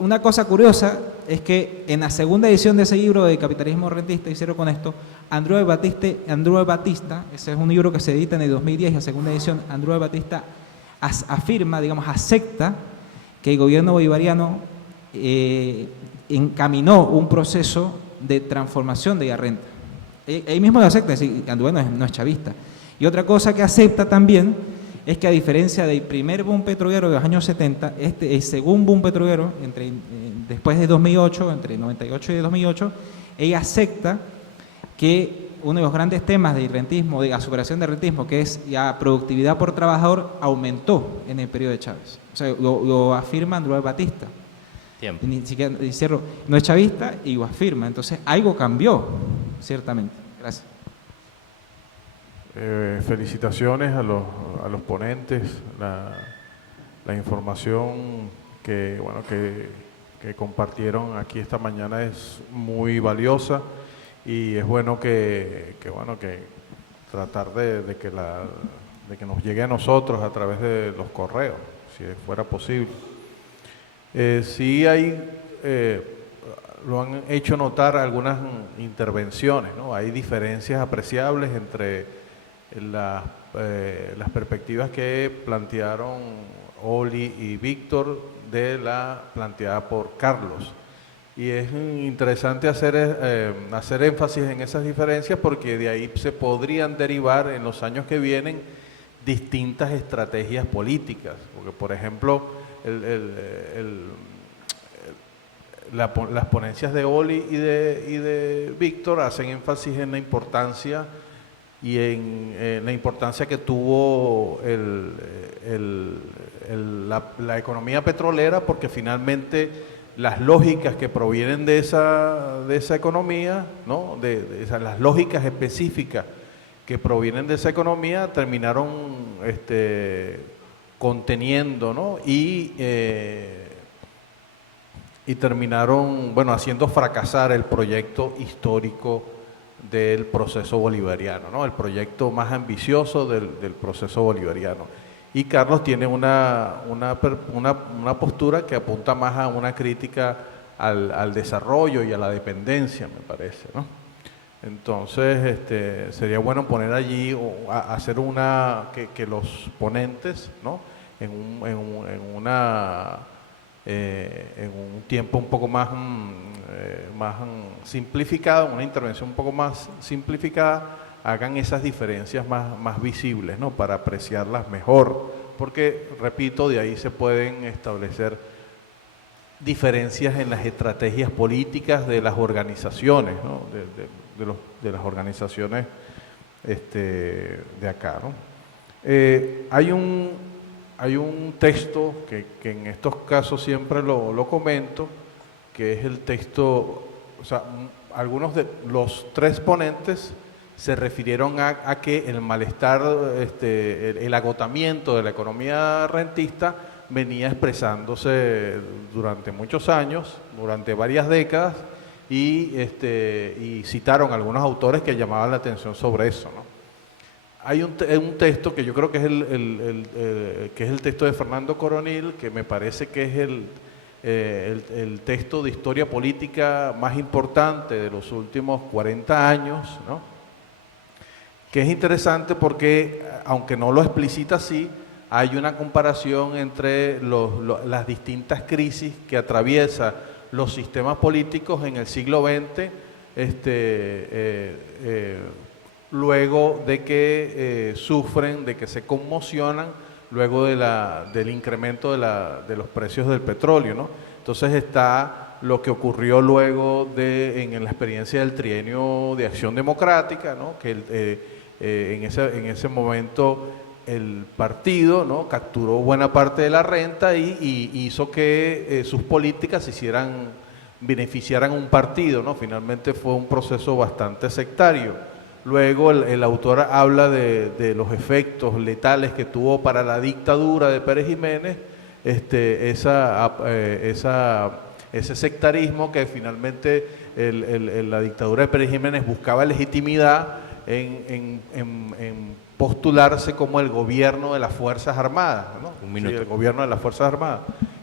Una cosa curiosa es que en la segunda edición de ese libro de Capitalismo Rentista, y cierro con esto, Andreu Batista, ese es un libro que se edita en el 2010, la segunda edición, Andreu Batista afirma, digamos, acepta que el gobierno bolivariano encaminó un proceso de transformación de la renta. Él mismo lo acepta, es decir, Andreu no es chavista. Y otra cosa que acepta también es que, a diferencia del primer boom petrolero de los años 70, el segundo boom petrolero, después de 2008, entre el 98 y el 2008, ella acepta que uno de los grandes temas del rentismo, de la superación del rentismo, que es la productividad por trabajador, aumentó en el periodo de Chávez. O sea, lo afirma Andreu Batista. Tiempo. Ni siquiera, cierro, no es chavista y lo afirma. Entonces, algo cambió, ciertamente. Gracias. Felicitaciones a los ponentes, la información que compartieron aquí esta mañana es muy valiosa y es bueno que tratar de que nos llegue a nosotros a través de los correos, si fuera posible. Sí lo han hecho notar algunas intervenciones, ¿no? Hay diferencias apreciables entre las perspectivas que plantearon Oli y Víctor de la planteada por Carlos. Y es interesante hacer énfasis en esas diferencias porque de ahí se podrían derivar en los años que vienen distintas estrategias políticas. Porque, por ejemplo, las ponencias de Oli y de Víctor hacen énfasis en la importancia y en la importancia que tuvo la economía petrolera, porque finalmente las lógicas que provienen de esa economía, ¿no? Las lógicas específicas que provienen de esa economía terminaron conteniendo, ¿no? y terminaron, haciendo fracasar el proyecto histórico del proceso bolivariano, ¿no? El proyecto más ambicioso del proceso bolivariano. Y Carlos tiene una postura que apunta más a una crítica al desarrollo y a la dependencia, me parece, ¿no? Entonces, sería bueno poner allí, hacer que los ponentes, ¿no? En un tiempo un poco más simplificado, una intervención un poco más simplificada, hagan esas diferencias más visibles, ¿no? Para apreciarlas mejor, porque, repito, de ahí se pueden establecer diferencias en las estrategias políticas de las organizaciones, ¿no? de las organizaciones de acá, ¿no? Hay un texto que en estos casos siempre lo comento, que es el texto, algunos de los tres ponentes se refirieron a que el malestar, el agotamiento de la economía rentista venía expresándose durante muchos años, durante varias décadas, y citaron algunos autores que llamaban la atención sobre eso, ¿no? Hay un texto que yo creo que es el texto de Fernando Coronil, que me parece que es el texto de historia política más importante de los últimos 40 años, ¿no? Que es interesante porque, aunque no lo explicita así, hay una comparación entre las distintas crisis que atraviesa los sistemas políticos en el siglo XX, luego de que sufren, de que se conmocionan, luego del incremento de los precios del petróleo, ¿no? Entonces está lo que ocurrió luego en la experiencia del trienio de Acción Democrática, ¿no? Que en ese momento el partido, ¿no? Capturó buena parte de la renta y hizo que sus políticas beneficiaran a un partido, ¿no? Finalmente fue un proceso bastante sectario. Luego el autor habla de los efectos letales que tuvo para la dictadura de Pérez Jiménez, ese sectarismo que finalmente la dictadura de Pérez Jiménez buscaba legitimidad en postularse como el gobierno de las Fuerzas Armadas, ¿no? Un minuto. Sí, el gobierno de las Fuerzas Armadas.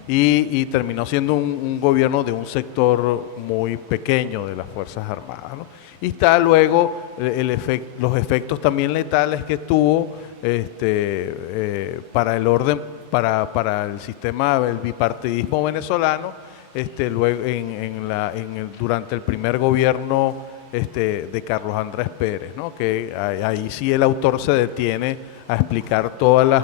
y terminó siendo un gobierno de un sector muy pequeño de las Fuerzas Armadas, ¿no? Y está luego los efectos también letales que tuvo para el orden, para el sistema del bipartidismo venezolano, luego durante el primer gobierno de Carlos Andrés Pérez, ¿no? Que ahí sí el autor se detiene a explicar todas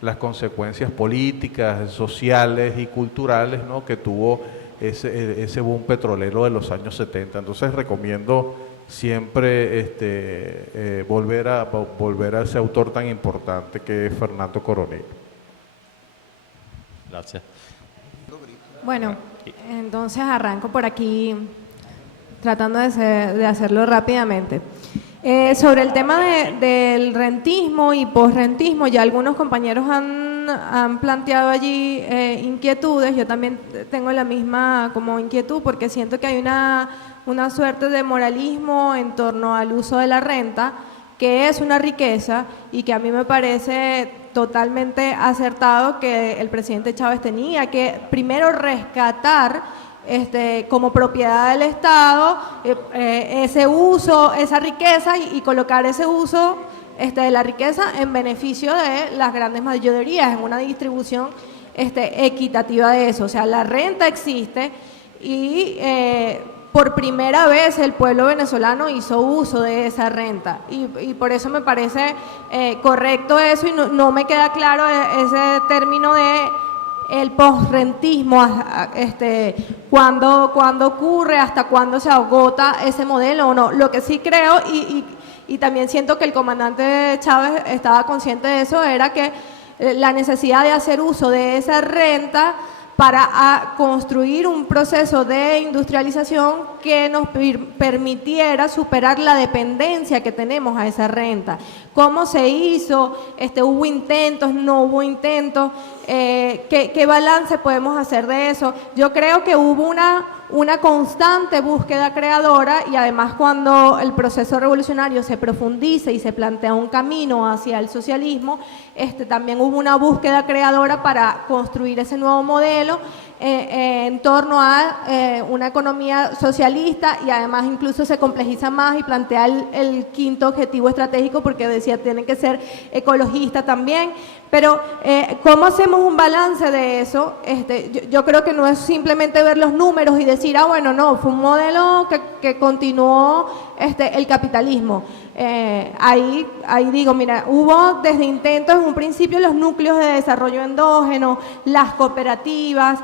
las consecuencias políticas, sociales y culturales, ¿no? Que tuvo ese boom petrolero de los años 70. Entonces recomiendo siempre volver a ese autor tan importante que es Fernando Coronel. Gracias. Bueno, entonces arranco por aquí tratando de hacerlo rápidamente. Sobre el tema del rentismo y posrentismo, ya algunos compañeros han planteado allí inquietudes. Yo también tengo la misma como inquietud porque siento que hay una suerte de moralismo en torno al uso de la renta, que es una riqueza y que a mí me parece totalmente acertado que el presidente Chávez tenía que primero rescatar como propiedad del Estado ese uso, esa riqueza y colocar ese uso de la riqueza en beneficio de las grandes mayorías, en una distribución equitativa de eso. O sea, la renta existe y por primera vez el pueblo venezolano hizo uso de esa renta y por eso me parece correcto eso y no me queda claro ese término de el posrentismo, cuándo ocurre, hasta cuándo se agota ese modelo o no. Lo que sí creo y también siento que el comandante Chávez estaba consciente de eso, era que la necesidad de hacer uso de esa renta para construir un proceso de industrialización que nos permitiera superar la dependencia que tenemos a esa renta. ¿Cómo se hizo? ¿Hubo intentos? ¿No hubo intentos? ¿Qué balance podemos hacer de eso? Yo creo que hubo una constante búsqueda creadora y además cuando el proceso revolucionario se profundiza y se plantea un camino hacia el socialismo, también hubo una búsqueda creadora para construir ese nuevo modelo en torno a una economía socialista y además incluso se complejiza más y plantea el quinto objetivo estratégico porque decía tiene que ser ecologista también. Pero, ¿cómo hacemos un balance de eso? Yo creo que no es simplemente ver los números y decir, bueno, no, fue un modelo que continuó el capitalismo. Ahí digo, mira, hubo desde intentos en un principio los núcleos de desarrollo endógeno, las cooperativas,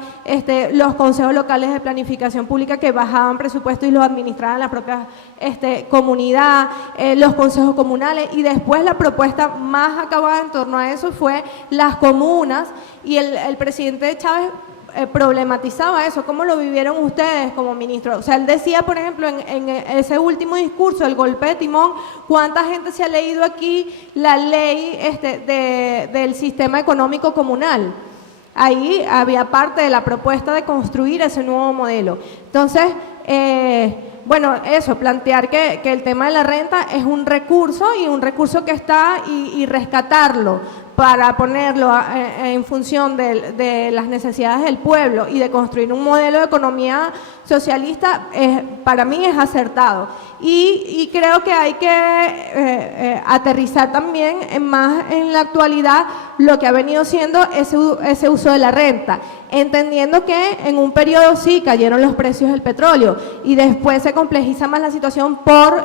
los consejos locales de planificación pública que bajaban presupuestos y los administraban la propia comunidad, los consejos comunales y después la propuesta más acabada en torno a eso fue las comunas y el presidente Chávez problematizaba eso. ¿Cómo lo vivieron ustedes como ministro? O sea, él decía, por ejemplo, en ese último discurso, el golpe de timón, ¿cuánta gente se ha leído aquí la ley del sistema económico comunal? Ahí había parte de la propuesta de construir ese nuevo modelo. Entonces, bueno, eso, plantear que el tema de la renta es un recurso y un recurso que está y rescatarlo para ponerlo en función de las necesidades del pueblo y de construir un modelo de economía socialista, para mí es acertado. Y creo que hay que aterrizar también más en la actualidad lo que ha venido siendo ese uso de la renta, entendiendo que en un periodo sí cayeron los precios del petróleo y después se complejiza más la situación por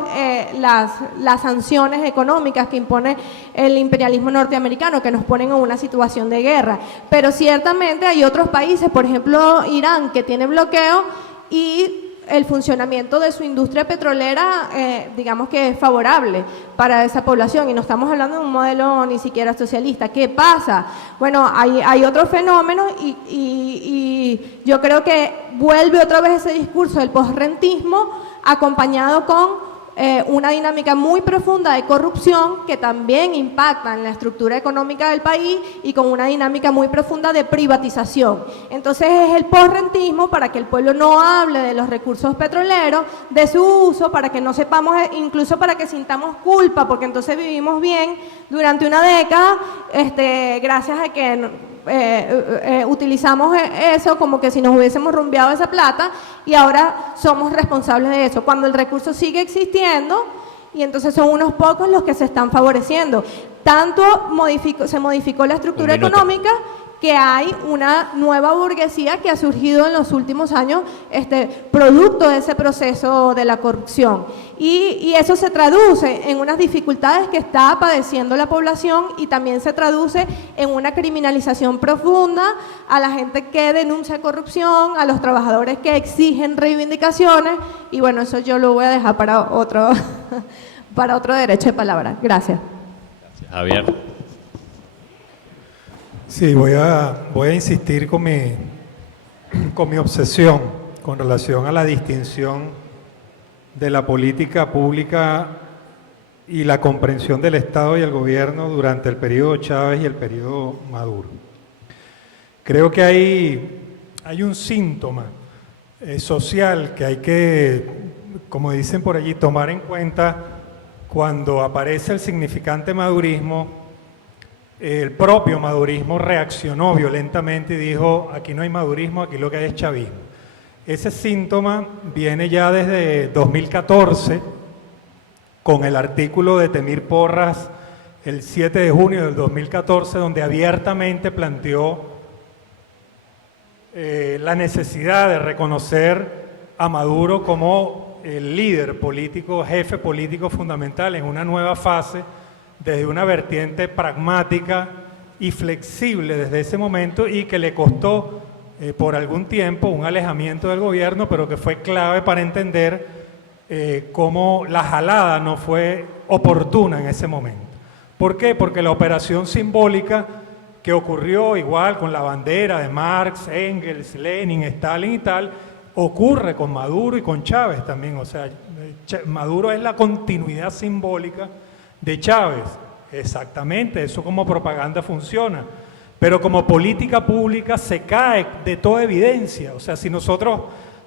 las sanciones económicas que impone el imperialismo norteamericano, que nos ponen en una situación de guerra. Pero ciertamente hay otros países, por ejemplo Irán, que tiene bloqueo y el funcionamiento de su industria petrolera, digamos que es favorable para esa población y no estamos hablando de un modelo ni siquiera socialista. ¿Qué pasa? Bueno, hay otros fenómenos y yo creo que vuelve otra vez ese discurso del posrentismo acompañado con una dinámica muy profunda de corrupción que también impacta en la estructura económica del país y con una dinámica muy profunda de privatización. Entonces es el posrentismo para que el pueblo no hable de los recursos petroleros, de su uso, para que no sepamos, incluso para que sintamos culpa, porque entonces vivimos bien durante una década, gracias a que utilizamos eso como que si nos hubiésemos rumbeado esa plata y ahora somos responsables de eso, cuando el recurso sigue existiendo y entonces son unos pocos los que se están favoreciendo. Tanto se modificó la estructura económica que hay una nueva burguesía que ha surgido en los últimos años, producto de ese proceso de la corrupción. Y eso se traduce en unas dificultades que está padeciendo la población y también se traduce en una criminalización profunda a la gente que denuncia corrupción, a los trabajadores que exigen reivindicaciones, y bueno, eso yo lo voy a dejar para otro, para otro derecho de palabra. Gracias. Gracias, Javier. Sí, voy a insistir con mi obsesión con relación a la distinción de la política pública y la comprensión del Estado y el gobierno durante el periodo Chávez y el periodo Maduro. Creo que hay un síntoma social que hay que, como dicen por allí, tomar en cuenta cuando aparece el significante madurismo. El propio madurismo reaccionó violentamente y dijo, aquí no hay madurismo, aquí lo que hay es chavismo. Ese síntoma viene ya desde 2014, con el artículo de Temir Porras, el 7 de junio del 2014, donde abiertamente planteó la necesidad de reconocer a Maduro como el líder político, jefe político fundamental en una nueva fase, desde una vertiente pragmática y flexible desde ese momento, y que le costó por algún tiempo un alejamiento del gobierno, pero que fue clave para entender cómo la jalada no fue oportuna en ese momento. ¿Por qué? Porque la operación simbólica que ocurrió igual con la bandera de Marx, Engels, Lenin, Stalin y tal, ocurre con Maduro y con Chávez también. O sea, Maduro es la continuidad simbólica de Chávez. Exactamente, eso como propaganda funciona, pero como política pública se cae de toda evidencia. O sea, si nosotros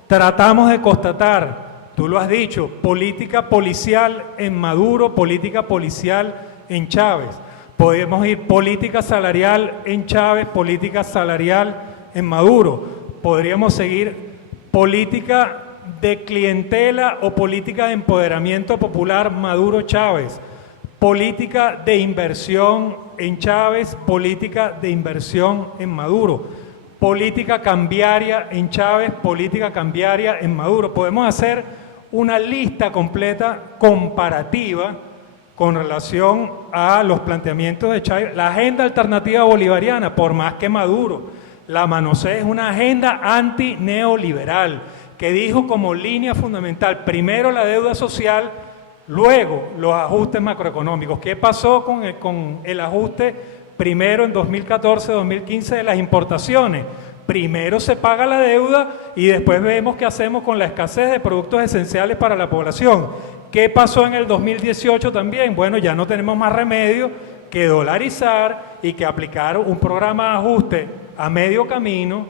tratamos de constatar, tú lo has dicho, política policial en Maduro, política policial en Chávez, podemos ir política salarial en Chávez, política salarial en Maduro, podríamos seguir política de clientela o política de empoderamiento popular Maduro-Chávez, política de inversión en Chávez, política de inversión en Maduro, política cambiaria en Chávez, política cambiaria en Maduro. Podemos hacer una lista completa comparativa con relación a los planteamientos de Chávez. La agenda alternativa bolivariana, por más que Maduro la manosee, es una agenda antineoliberal que dijo como línea fundamental, primero la deuda social, luego los ajustes macroeconómicos. ¿Qué pasó con el ajuste primero en 2014-2015 de las importaciones? Primero se paga la deuda y después vemos qué hacemos con la escasez de productos esenciales para la población. ¿Qué pasó en el 2018 también? Bueno, ya no tenemos más remedio que dolarizar y que aplicar un programa de ajuste a medio camino,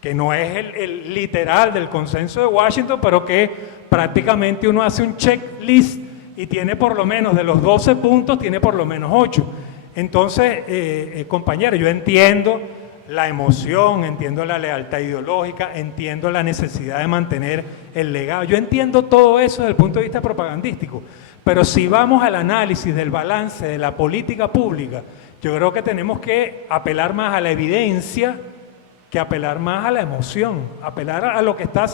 que no es el literal del consenso de Washington, pero que prácticamente uno hace un checklist y tiene por lo menos, de los 12 puntos, tiene por lo menos 8. Entonces, compañeros, yo entiendo la emoción, entiendo la lealtad ideológica, entiendo la necesidad de mantener el legado. Yo entiendo todo eso desde el punto de vista propagandístico, pero si vamos al análisis del balance de la política pública, yo creo que tenemos que apelar más a la evidencia que apelar más a la emoción, apelar a lo que está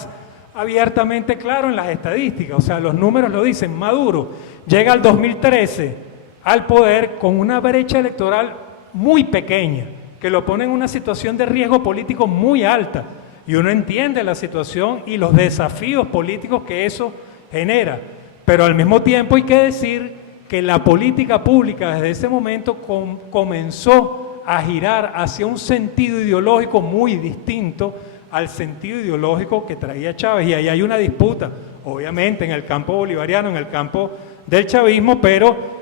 abiertamente claro en las estadísticas. O sea, los números lo dicen. Maduro llega al 2013 al poder con una brecha electoral muy pequeña, que lo pone en una situación de riesgo político muy alta, y uno entiende la situación y los desafíos políticos que eso genera, pero al mismo tiempo hay que decir que la política pública desde ese momento comenzó a girar hacia un sentido ideológico muy distinto al sentido ideológico que traía Chávez, y ahí hay una disputa, obviamente en el campo bolivariano, en el campo del chavismo, pero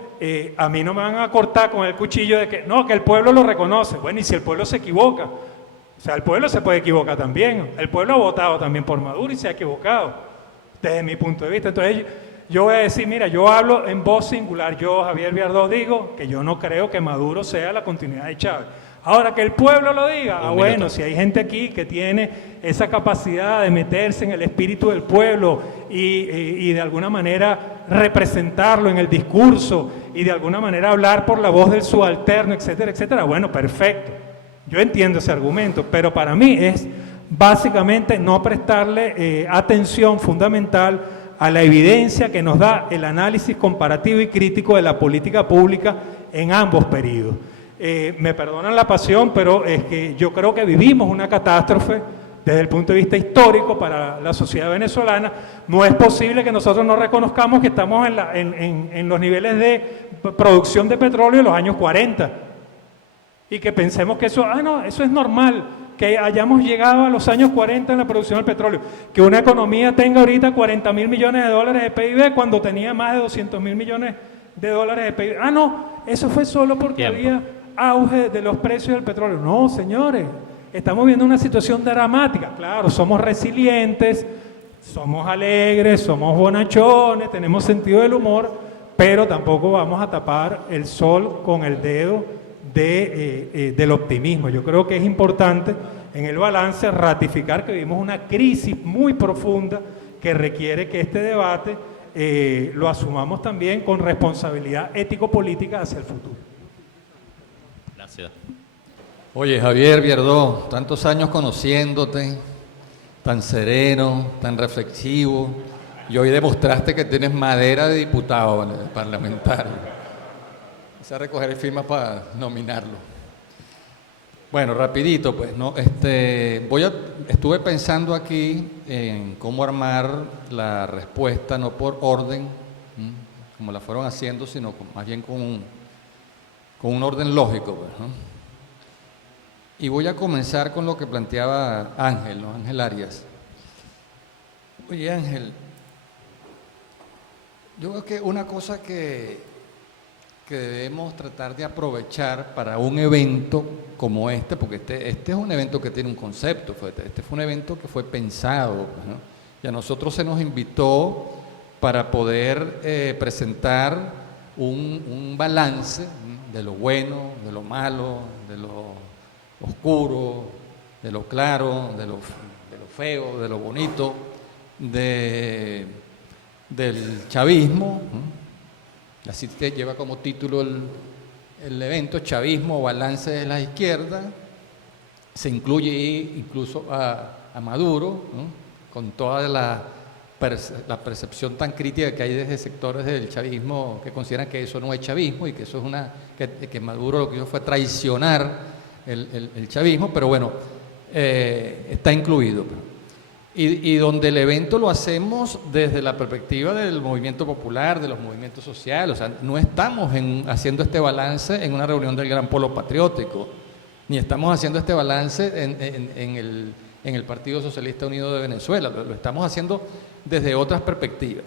a mí no me van a cortar con el cuchillo de que no, que el pueblo lo reconoce. Bueno, y si el pueblo se equivoca, o sea, el pueblo se puede equivocar también, el pueblo ha votado también por Maduro y se ha equivocado, desde mi punto de vista. Entonces yo voy a decir, mira, yo hablo en voz singular, yo, Javier Viardó, digo que yo no creo que Maduro sea la continuidad de Chávez. Ahora, que el pueblo lo diga, Un bueno, minuto. si hay gente aquí que tiene esa capacidad de meterse en el espíritu del pueblo y de alguna manera representarlo en el discurso y de alguna manera hablar por la voz del subalterno, etcétera, etcétera, bueno, perfecto. Yo entiendo ese argumento, pero para mí es básicamente no prestarle atención fundamental a la evidencia que nos da el análisis comparativo y crítico de la política pública en ambos periodos. Me perdonan la pasión, pero es que yo creo que vivimos una catástrofe desde el punto de vista histórico para la sociedad venezolana. No es posible que nosotros no reconozcamos que estamos en los niveles de producción de petróleo de los años 40 y que pensemos que eso, no, eso es normal, que hayamos llegado a los años 40 en la producción del petróleo, que una economía tenga ahorita 40.000 millones de dólares de PIB cuando tenía más de 200.000 millones de dólares de PIB. No, eso fue solo porque Tiempo. había auge de los precios del petróleo. No, señores, estamos viendo una situación dramática. Claro, somos resilientes, somos alegres, somos bonachones, tenemos sentido del humor, pero tampoco vamos a tapar el sol con el dedo del optimismo. Yo creo que es importante en el balance ratificar que vivimos una crisis muy profunda que requiere que este debate lo asumamos también con responsabilidad ético-política hacia el futuro. Gracias. Oye, Javier Viardó, tantos años conociéndote, tan sereno, tan reflexivo, y hoy demostraste que tienes madera de diputado parlamentario. Vamos a recoger firmas para nominarlo. Bueno, rapidito, pues, ¿no? Estuve pensando aquí en cómo armar la respuesta, no por orden, como la fueron haciendo, sino más bien con un orden lógico, pues, ¿no? Y voy a comenzar con lo que planteaba Ángel, ¿no? Ángel Arias. Oye, Ángel, yo creo que una cosa que debemos tratar de aprovechar para un evento como este, porque este es un evento que tiene un concepto, este fue un evento que fue pensado, ¿no? Y a nosotros se nos invitó para poder presentar un balance de lo bueno, de lo malo, de lo oscuro, de lo claro, de lo feo, de lo bonito, del chavismo, ¿no? Así que lleva como título el evento, Chavismo, Balance de la Izquierda. Se incluye incluso a Maduro, ¿no? Con toda la percepción tan crítica que hay desde sectores del chavismo que consideran que eso no es chavismo y que eso es que Maduro lo que hizo fue traicionar el chavismo, pero bueno, está incluido. Y donde el evento lo hacemos desde la perspectiva del movimiento popular, de los movimientos sociales, o sea, no estamos haciendo este balance en una reunión del Gran Polo Patriótico, ni estamos haciendo este balance en el Partido Socialista Unido de Venezuela, lo estamos haciendo desde otras perspectivas.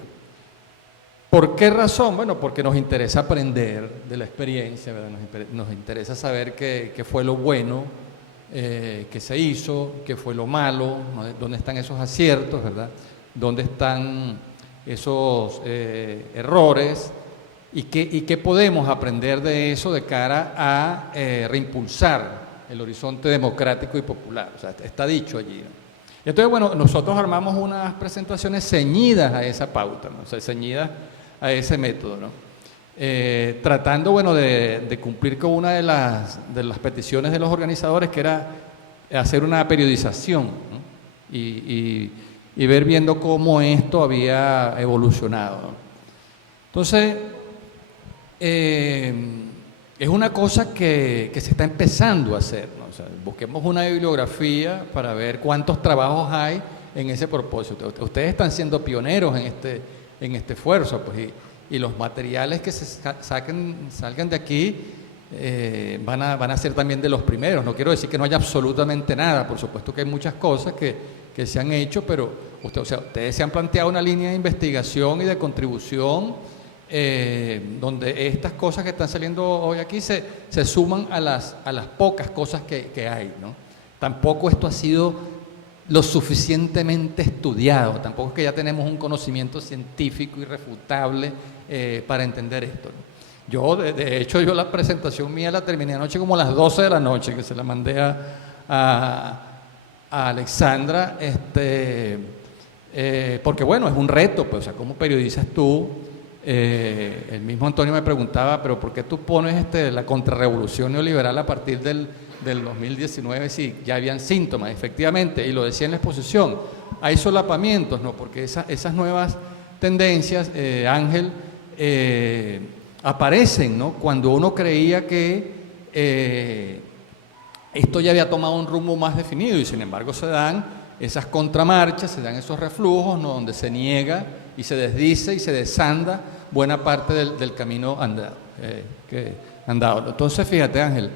¿Por qué razón? Bueno, porque nos interesa aprender de la experiencia, ¿verdad? Nos interesa saber qué fue lo bueno que se hizo, qué fue lo malo, ¿no? Dónde están esos aciertos, ¿verdad? Dónde están esos errores y qué podemos aprender de eso de cara a reimpulsar el horizonte democrático y popular. O sea, está dicho allí, ¿no? Y entonces, bueno, nosotros armamos unas presentaciones ceñidas a esa pauta, ¿no? O sea, ceñidas a ese método, ¿no? Tratando, bueno, de cumplir con una de las peticiones de los organizadores, que era hacer una periodización, ¿no? y viendo cómo esto había evolucionado, ¿no? Entonces, es una cosa que se está empezando a hacer, ¿no? O sea, busquemos una bibliografía para ver cuántos trabajos hay en ese propósito. Ustedes están siendo pioneros en este esfuerzo, pues, y los materiales que salgan de aquí van a ser también de los primeros. No quiero decir que no haya absolutamente nada, por supuesto que hay muchas cosas que se han hecho, pero ustedes se han planteado una línea de investigación y de contribución donde estas cosas que están saliendo hoy aquí se suman a las pocas cosas que hay, ¿no? Tampoco esto ha sido lo suficientemente estudiado, tampoco es que ya tenemos un conocimiento científico irrefutable para entender esto, ¿no? Yo, de hecho, yo la presentación mía la terminé anoche como a las 12 de la noche, que se la mandé a Alexandra, porque bueno, es un reto, pues, o sea, ¿cómo periodizas tú? El mismo Antonio me preguntaba, pero ¿por qué tú pones la contrarrevolución neoliberal a partir del 2019 si ya habían síntomas? Efectivamente, y lo decía en la exposición, hay solapamientos, ¿no? Porque esas nuevas tendencias, Ángel, aparecen, ¿no? Cuando uno creía que esto ya había tomado un rumbo más definido y sin embargo se dan esas contramarchas, se dan esos reflujos, ¿no? Donde se niega y se desdice y se desanda buena parte del camino andado. Entonces, fíjate, Ángel,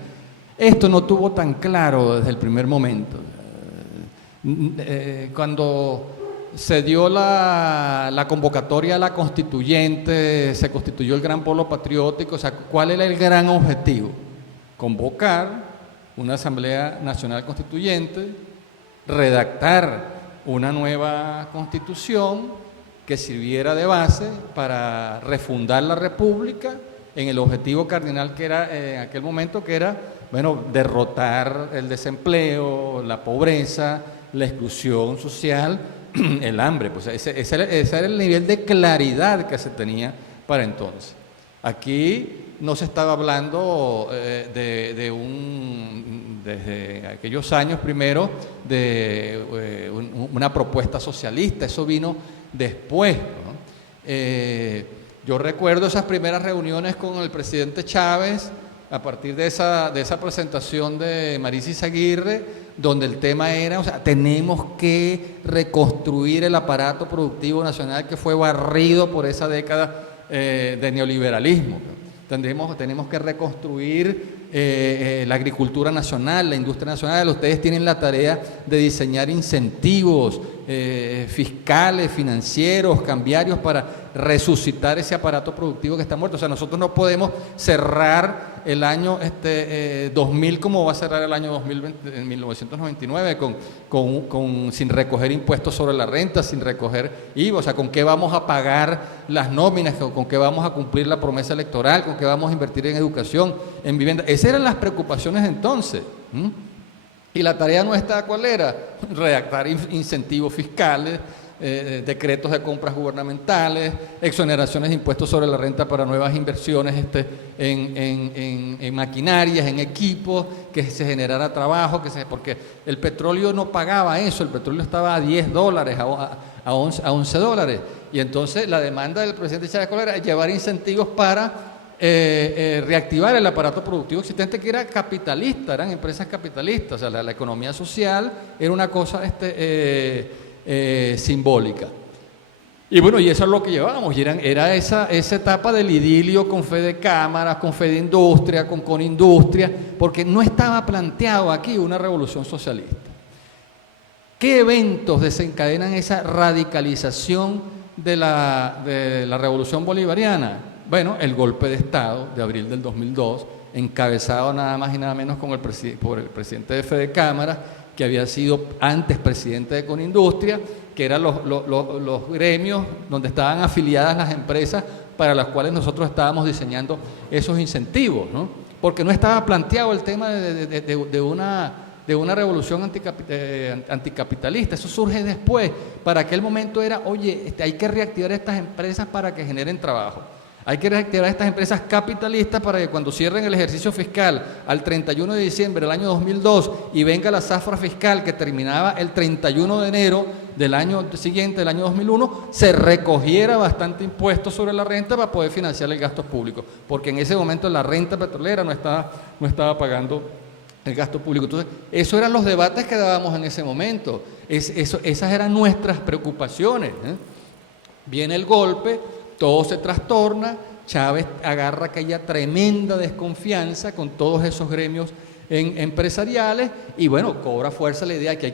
esto no tuvo tan claro desde el primer momento. Cuando se dio la convocatoria a la constituyente, se constituyó el Gran Polo Patriótico, o sea, ¿cuál era el gran objetivo? Convocar una Asamblea Nacional Constituyente, redactar una nueva constitución que sirviera de base para refundar la República en el objetivo cardinal que era en aquel momento, que era, bueno, derrotar el desempleo, la pobreza, la exclusión social, el hambre. Pues ese era el nivel de claridad que se tenía para entonces. Aquí no se estaba hablando desde aquellos años primero de una propuesta socialista, eso vino después, ¿no? Yo recuerdo esas primeras reuniones con el presidente Chávez a partir de esa presentación de Marisa Izaguirre, donde el tema era, o sea, tenemos que reconstruir el aparato productivo nacional que fue barrido por esa década de neoliberalismo. Tenemos que reconstruir la agricultura nacional, la industria nacional. Ustedes tienen la tarea de diseñar incentivos fiscales, financieros, cambiarios para resucitar ese aparato productivo que está muerto. O sea, nosotros no podemos cerrar el año 2000 como va a cerrar el año 2020, en 1999 sin recoger impuestos sobre la renta, sin recoger IVA. O sea, ¿con qué vamos a pagar las nóminas? ¿Con qué vamos a cumplir la promesa electoral? ¿Con qué vamos a invertir en educación, en vivienda? Esas eran las preocupaciones de entonces. Y la tarea nuestra, ¿cuál era? Redactar incentivos fiscales, decretos de compras gubernamentales, exoneraciones de impuestos sobre la renta para nuevas inversiones en maquinarias, en equipos, que se generara trabajo, porque el petróleo no pagaba eso, el petróleo estaba a $10, a $11. Y entonces la demanda del presidente Chávez era llevar incentivos para reactivar el aparato productivo existente, que era capitalista, eran empresas capitalistas. O sea, la economía social era una cosa simbólica. Y bueno, y eso es lo que llevábamos, y era esa etapa del idilio con Fede Cámaras, con Fede Industria, con Industria, porque no estaba planteado aquí una revolución socialista. ¿Qué eventos desencadenan esa radicalización de la revolución bolivariana? Bueno, el golpe de Estado de abril del 2002, encabezado nada más y nada menos por el presidente de Fede Cámaras, que había sido antes presidente de Conindustria, que eran los gremios donde estaban afiliadas las empresas para las cuales nosotros estábamos diseñando esos incentivos, ¿no? Porque no estaba planteado el tema de una revolución anticapitalista. Eso surge después. Para aquel momento era, oye, hay que reactivar estas empresas para que generen trabajo. Hay que reactivar estas empresas capitalistas para que cuando cierren el ejercicio fiscal al 31 de diciembre del año 2002 y venga la zafra fiscal que terminaba el 31 de enero del año siguiente, del año 2001, se recogiera bastante impuesto sobre la renta para poder financiar el gasto público, porque en ese momento la renta petrolera no estaba pagando el gasto público. Entonces, esos eran los debates que dábamos en ese momento. Esas eran nuestras preocupaciones, ¿eh? Viene el golpe, todo se trastorna, Chávez agarra aquella tremenda desconfianza con todos esos gremios empresariales y bueno, cobra fuerza la idea que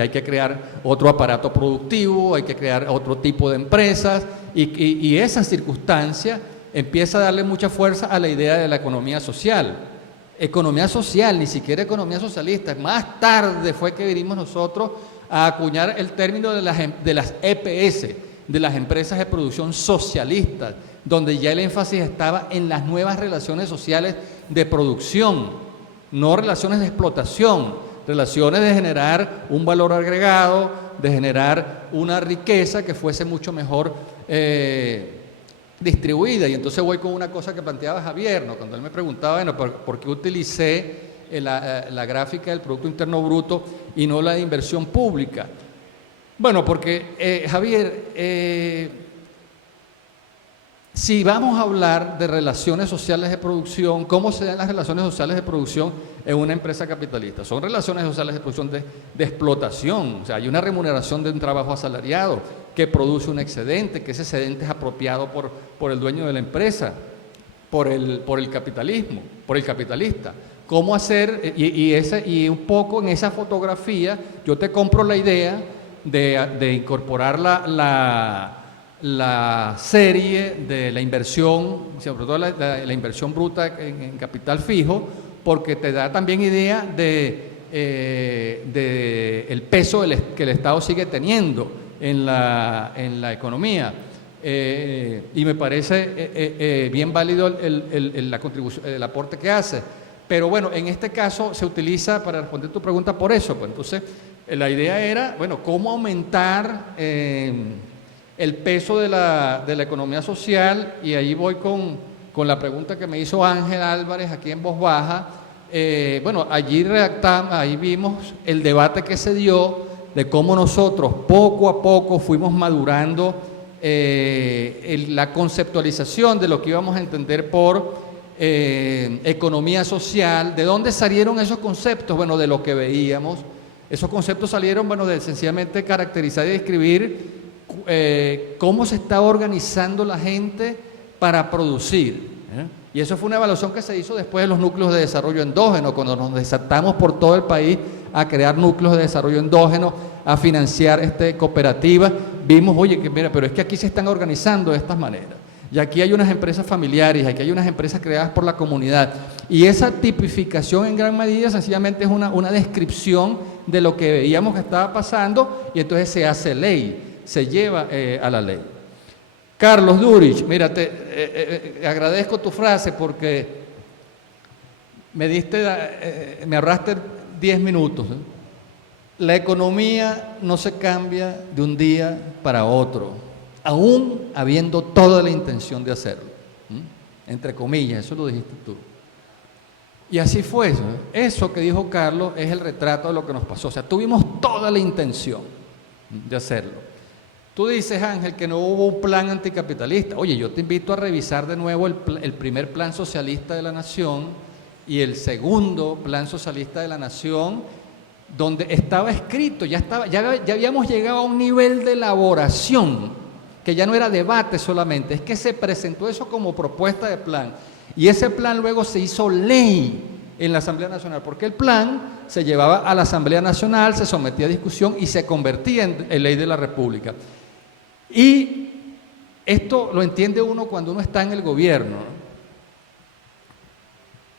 hay que crear otro aparato productivo, hay que crear otro tipo de empresas y esa circunstancia empieza a darle mucha fuerza a la idea de la economía social. Economía social, ni siquiera economía socialista. Más tarde fue que vinimos nosotros a acuñar el término de las EPS, de las empresas de producción socialistas, donde ya el énfasis estaba en las nuevas relaciones sociales de producción, no relaciones de explotación, relaciones de generar un valor agregado, de generar una riqueza que fuese mucho mejor distribuida. Y entonces voy con una cosa que planteaba Javier, ¿no? Cuando él me preguntaba, bueno, ¿por qué utilicé la gráfica del Producto Interno Bruto y no la de inversión pública? Bueno, porque, Javier, si vamos a hablar de relaciones sociales de producción, ¿cómo se dan las relaciones sociales de producción en una empresa capitalista? Son relaciones sociales de producción de explotación, o sea, hay una remuneración de un trabajo asalariado que produce un excedente, que ese excedente es apropiado por el dueño de la empresa, por el capitalismo, por el capitalista. ¿Cómo hacer? Y un poco en esa fotografía yo te compro la idea de incorporar la serie de la inversión, sobre todo la inversión bruta en capital fijo, porque te da también idea de el peso que el Estado sigue teniendo en la economía. Y me parece bien válido el aporte que hace. Pero bueno, en este caso se utiliza, para responder tu pregunta, por eso. Pues entonces, la idea era, bueno, cómo aumentar el peso de la economía social, y ahí voy con la pregunta que me hizo Ángel Álvarez aquí en voz baja. Bueno, allí vimos el debate que se dio de cómo nosotros poco a poco fuimos madurando la conceptualización de lo que íbamos a entender por economía social. ¿De dónde salieron esos conceptos? Bueno, de lo que veíamos. Esos conceptos salieron, bueno, de sencillamente caracterizar y describir cómo se está organizando la gente para producir. Y eso fue una evaluación que se hizo después de los núcleos de desarrollo endógeno, cuando nos desatamos por todo el país a crear núcleos de desarrollo endógeno, a financiar cooperativas. Vimos, oye, que mira, pero es que aquí se están organizando de estas maneras. Y aquí hay unas empresas familiares, aquí hay unas empresas creadas por la comunidad. Y esa tipificación en gran medida sencillamente es una descripción de lo que veíamos que estaba pasando, y entonces se hace ley, se lleva a la ley. Carlos Durich, mira, agradezco tu frase porque me ahorraste 10 minutos. La economía no se cambia de un día para otro, aún habiendo toda la intención de hacerlo. Entre comillas, eso lo dijiste tú. Y así fue eso. Eso que dijo Carlos es el retrato de lo que nos pasó. O sea, tuvimos toda la intención de hacerlo. Tú dices, Ángel, que no hubo un plan anticapitalista. Oye, yo te invito a revisar de nuevo el primer plan socialista de la nación y el segundo plan socialista de la nación, donde estaba escrito, ya habíamos llegado a un nivel de elaboración, que ya no era debate solamente, es que se presentó eso como propuesta de plan. Y ese plan luego se hizo ley en la Asamblea Nacional, porque el plan se llevaba a la Asamblea Nacional, se sometía a discusión y se convertía en ley de la República. Y esto lo entiende uno cuando uno está en el gobierno, ¿no?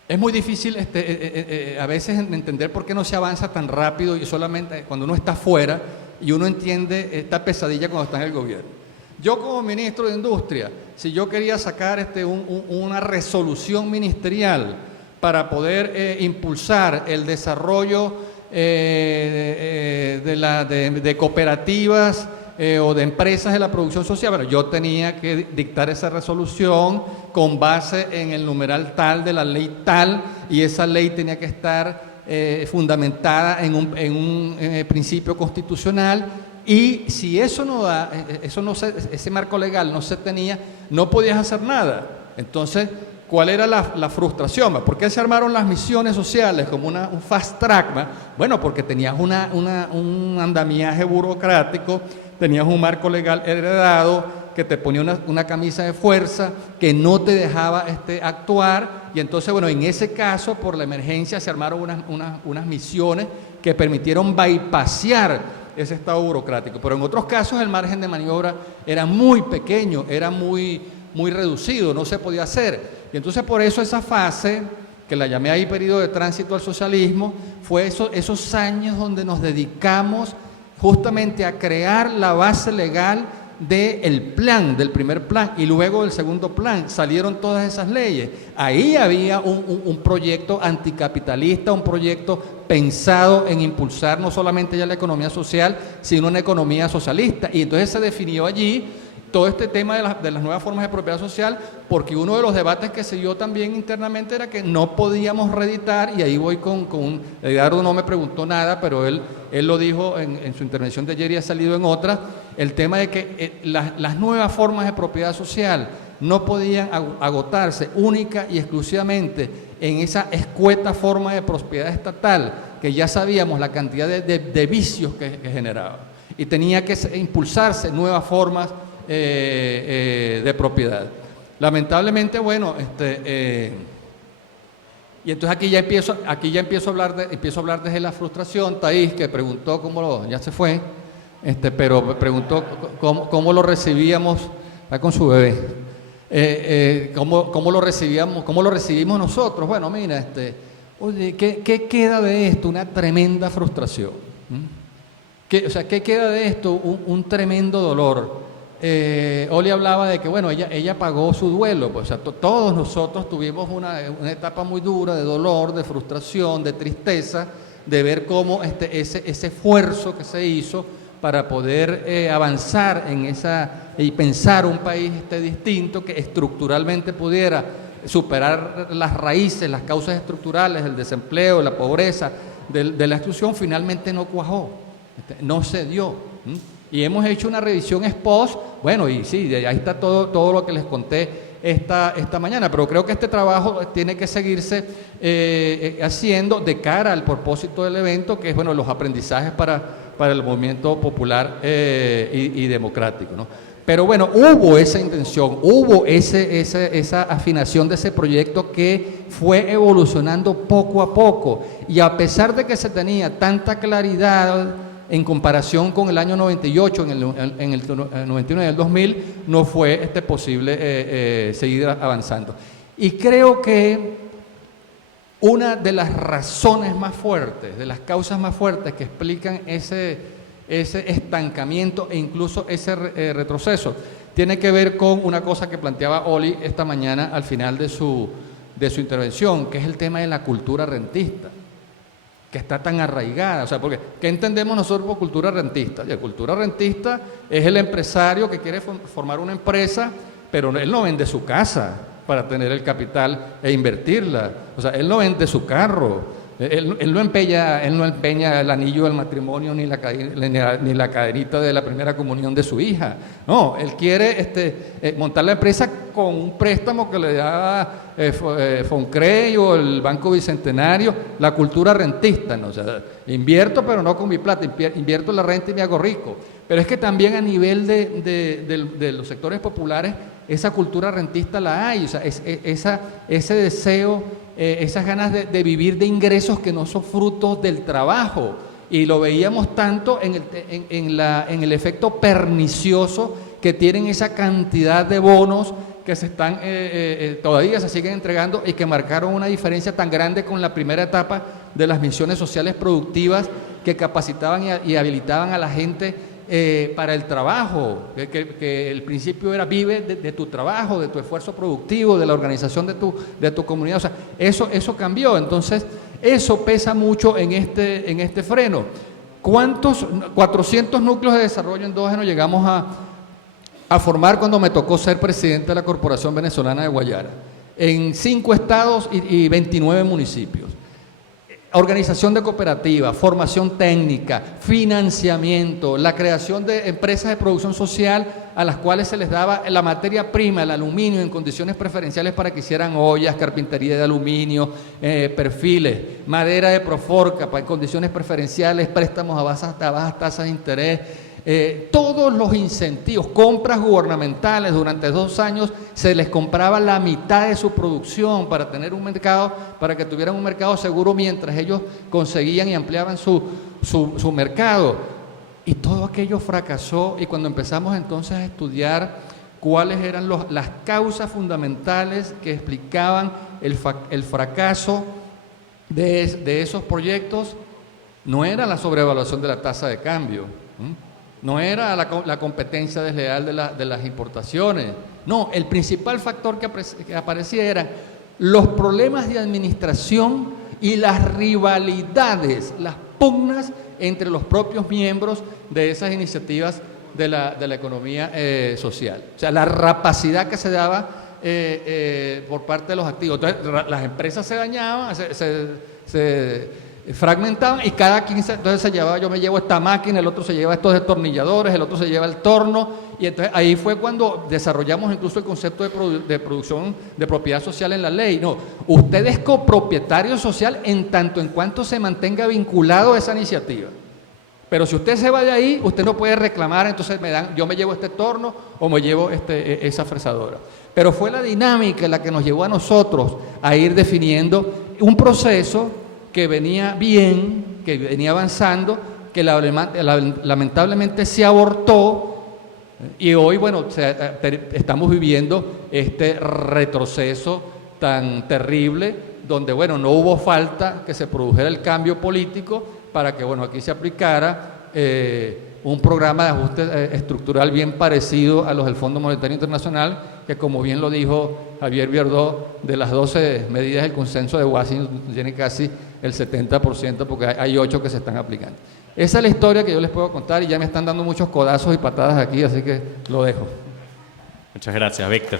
Es muy difícil a veces entender por qué no se avanza tan rápido y solamente cuando uno está fuera, y uno entiende esta pesadilla cuando está en el gobierno. Yo como ministro de Industria, si yo quería sacar una resolución ministerial para poder impulsar el desarrollo de cooperativas o de empresas de la producción social, bueno, yo tenía que dictar esa resolución con base en el numeral tal de la ley tal, y esa ley tenía que estar fundamentada en un principio constitucional. Y si eso no da, ese marco legal no se tenía, no podías hacer nada. Entonces, ¿cuál era la frustración? ¿Por qué se armaron las misiones sociales como un fast track? Bueno, porque tenías un andamiaje burocrático, tenías un marco legal heredado que te ponía una camisa de fuerza que no te dejaba actuar, y entonces, bueno, en ese caso, por la emergencia, se armaron unas misiones que permitieron bypassear ese estado burocrático. Pero en otros casos el margen de maniobra era muy pequeño, era muy reducido, no se podía hacer. Y entonces por eso esa fase, que la llamé ahí periodo de tránsito al socialismo, fue esos años donde nos dedicamos justamente a crear la base legal del plan, del primer plan, y luego del segundo plan, salieron todas esas leyes. Ahí había un proyecto anticapitalista, un proyecto pensado en impulsar no solamente ya la economía social, sino una economía socialista. Y entonces se definió allí todo este tema de las nuevas formas de propiedad social, porque uno de los debates que se dio también internamente era que no podíamos reeditar, y ahí voy Edgardo no me preguntó nada, pero él lo dijo en su intervención de ayer y ha salido en otras, el tema de que las nuevas formas de propiedad social no podían agotarse única y exclusivamente en esa escueta forma de propiedad estatal, que ya sabíamos la cantidad de vicios que generaba, y tenía que impulsarse nuevas formas de propiedad. Lamentablemente, bueno, y entonces aquí ya empiezo a hablar desde la frustración. Thais, que preguntó ya se fue, pero preguntó cómo lo recibíamos, está con su bebé, cómo lo recibimos nosotros. Bueno, mira, oye, ¿qué queda de esto? Una tremenda frustración. ¿Qué queda de esto? Un tremendo dolor. Oli hablaba de que, bueno, ella pagó su duelo, pues, o sea, todos nosotros tuvimos una etapa muy dura de dolor, de frustración, de tristeza, de ver cómo ese esfuerzo que se hizo para poder avanzar y pensar un país distinto, que estructuralmente pudiera superar las raíces, las causas estructurales del desempleo, de la pobreza, de la exclusión, finalmente no cuajó, no se dio. Y hemos hecho una revisión ex post, bueno, y sí, ahí está todo lo que les conté esta mañana, pero creo que este trabajo tiene que seguirse haciendo de cara al propósito del evento, que es, bueno, los aprendizajes para el movimiento popular y democrático, ¿no? Pero bueno, hubo esa intención, hubo esa afinación de ese proyecto que fue evolucionando poco a poco, y a pesar de que se tenía tanta claridad en comparación con el año 98, en el 91 y el 2000, no fue posible seguir avanzando. Y creo que una de las razones más fuertes, de las causas más fuertes que explican ese estancamiento e incluso ese retroceso, tiene que ver con una cosa que planteaba Oli esta mañana al final de su intervención, que es el tema de la cultura rentista, que está tan arraigada. O sea, porque ¿qué entendemos nosotros por cultura rentista? La cultura rentista es el empresario que quiere formar una empresa, pero él no vende su casa para tener el capital e invertirla. O sea, él no vende su carro, él no empeña el anillo del matrimonio ni la cadenita de la primera comunión de su hija. No, él quiere montar la empresa con un préstamo que le da Foncrey o el Banco Bicentenario, la cultura rentista, ¿no? O sea, invierto pero no con mi plata, invierto la renta y me hago rico. Pero es que también a nivel de los sectores populares, esa cultura rentista la hay, o sea, ese deseo, esas ganas de vivir de ingresos que no son frutos del trabajo. Y lo veíamos tanto en el efecto pernicioso que tienen esa cantidad de bonos que todavía se siguen entregando y que marcaron una diferencia tan grande con la primera etapa de las misiones sociales productivas, que capacitaban y habilitaban a la gente para el trabajo, que el principio era vive de tu trabajo, de tu esfuerzo productivo, de la organización de tu comunidad. O sea, eso cambió. Entonces, eso pesa mucho en este freno. ¿Cuántos 400 núcleos de desarrollo endógeno llegamos a formar cuando me tocó ser presidente de la Corporación Venezolana de Guayara? En 5 estados y 29 municipios. Organización de cooperativas, formación técnica, financiamiento, la creación de empresas de producción social a las cuales se les daba la materia prima, el aluminio, en condiciones preferenciales para que hicieran ollas, carpintería de aluminio, perfiles, madera de Proforca en condiciones preferenciales, préstamos a bajas tasas de interés. Todos los incentivos, compras gubernamentales, durante 2 años se les compraba la mitad de su producción para tener un mercado, para que tuvieran un mercado seguro mientras ellos conseguían y ampliaban su mercado. Y todo aquello fracasó, y cuando empezamos entonces a estudiar cuáles eran las causas fundamentales que explicaban el fracaso de esos proyectos, no era la sobrevaluación de la tasa de cambio, no era la competencia desleal de las importaciones. No, el principal factor que aparecía eran los problemas de administración y las rivalidades, las pugnas entre los propios miembros de esas iniciativas de la economía social. O sea, la rapacidad que se daba por parte de los activos. Entonces, las empresas se dañaban, se fragmentaban y cada 15, entonces se llevaba, yo me llevo esta máquina, el otro se lleva estos destornilladores, el otro se lleva el torno, y entonces ahí fue cuando desarrollamos incluso el concepto de producción de propiedad social en la ley. No, usted es copropietario social en tanto en cuanto se mantenga vinculado a esa iniciativa. Pero si usted se va de ahí, usted no puede reclamar, entonces yo me llevo este torno o me llevo esa fresadora. Pero fue la dinámica la que nos llevó a nosotros a ir definiendo un proceso que venía bien, que venía avanzando, que lamentablemente se abortó y hoy, bueno, estamos viviendo este retroceso tan terrible donde, bueno, no hubo falta que se produjera el cambio político para que, bueno, aquí se aplicara un programa de ajuste estructural bien parecido a los del Fondo Monetario Internacional, que como bien lo dijo Javier Bierdó, de las 12 medidas del consenso de Washington tiene casi el 70% porque hay 8 que se están aplicando. Esa es la historia que yo les puedo contar y ya me están dando muchos codazos y patadas aquí, así que lo dejo. Muchas gracias, Víctor.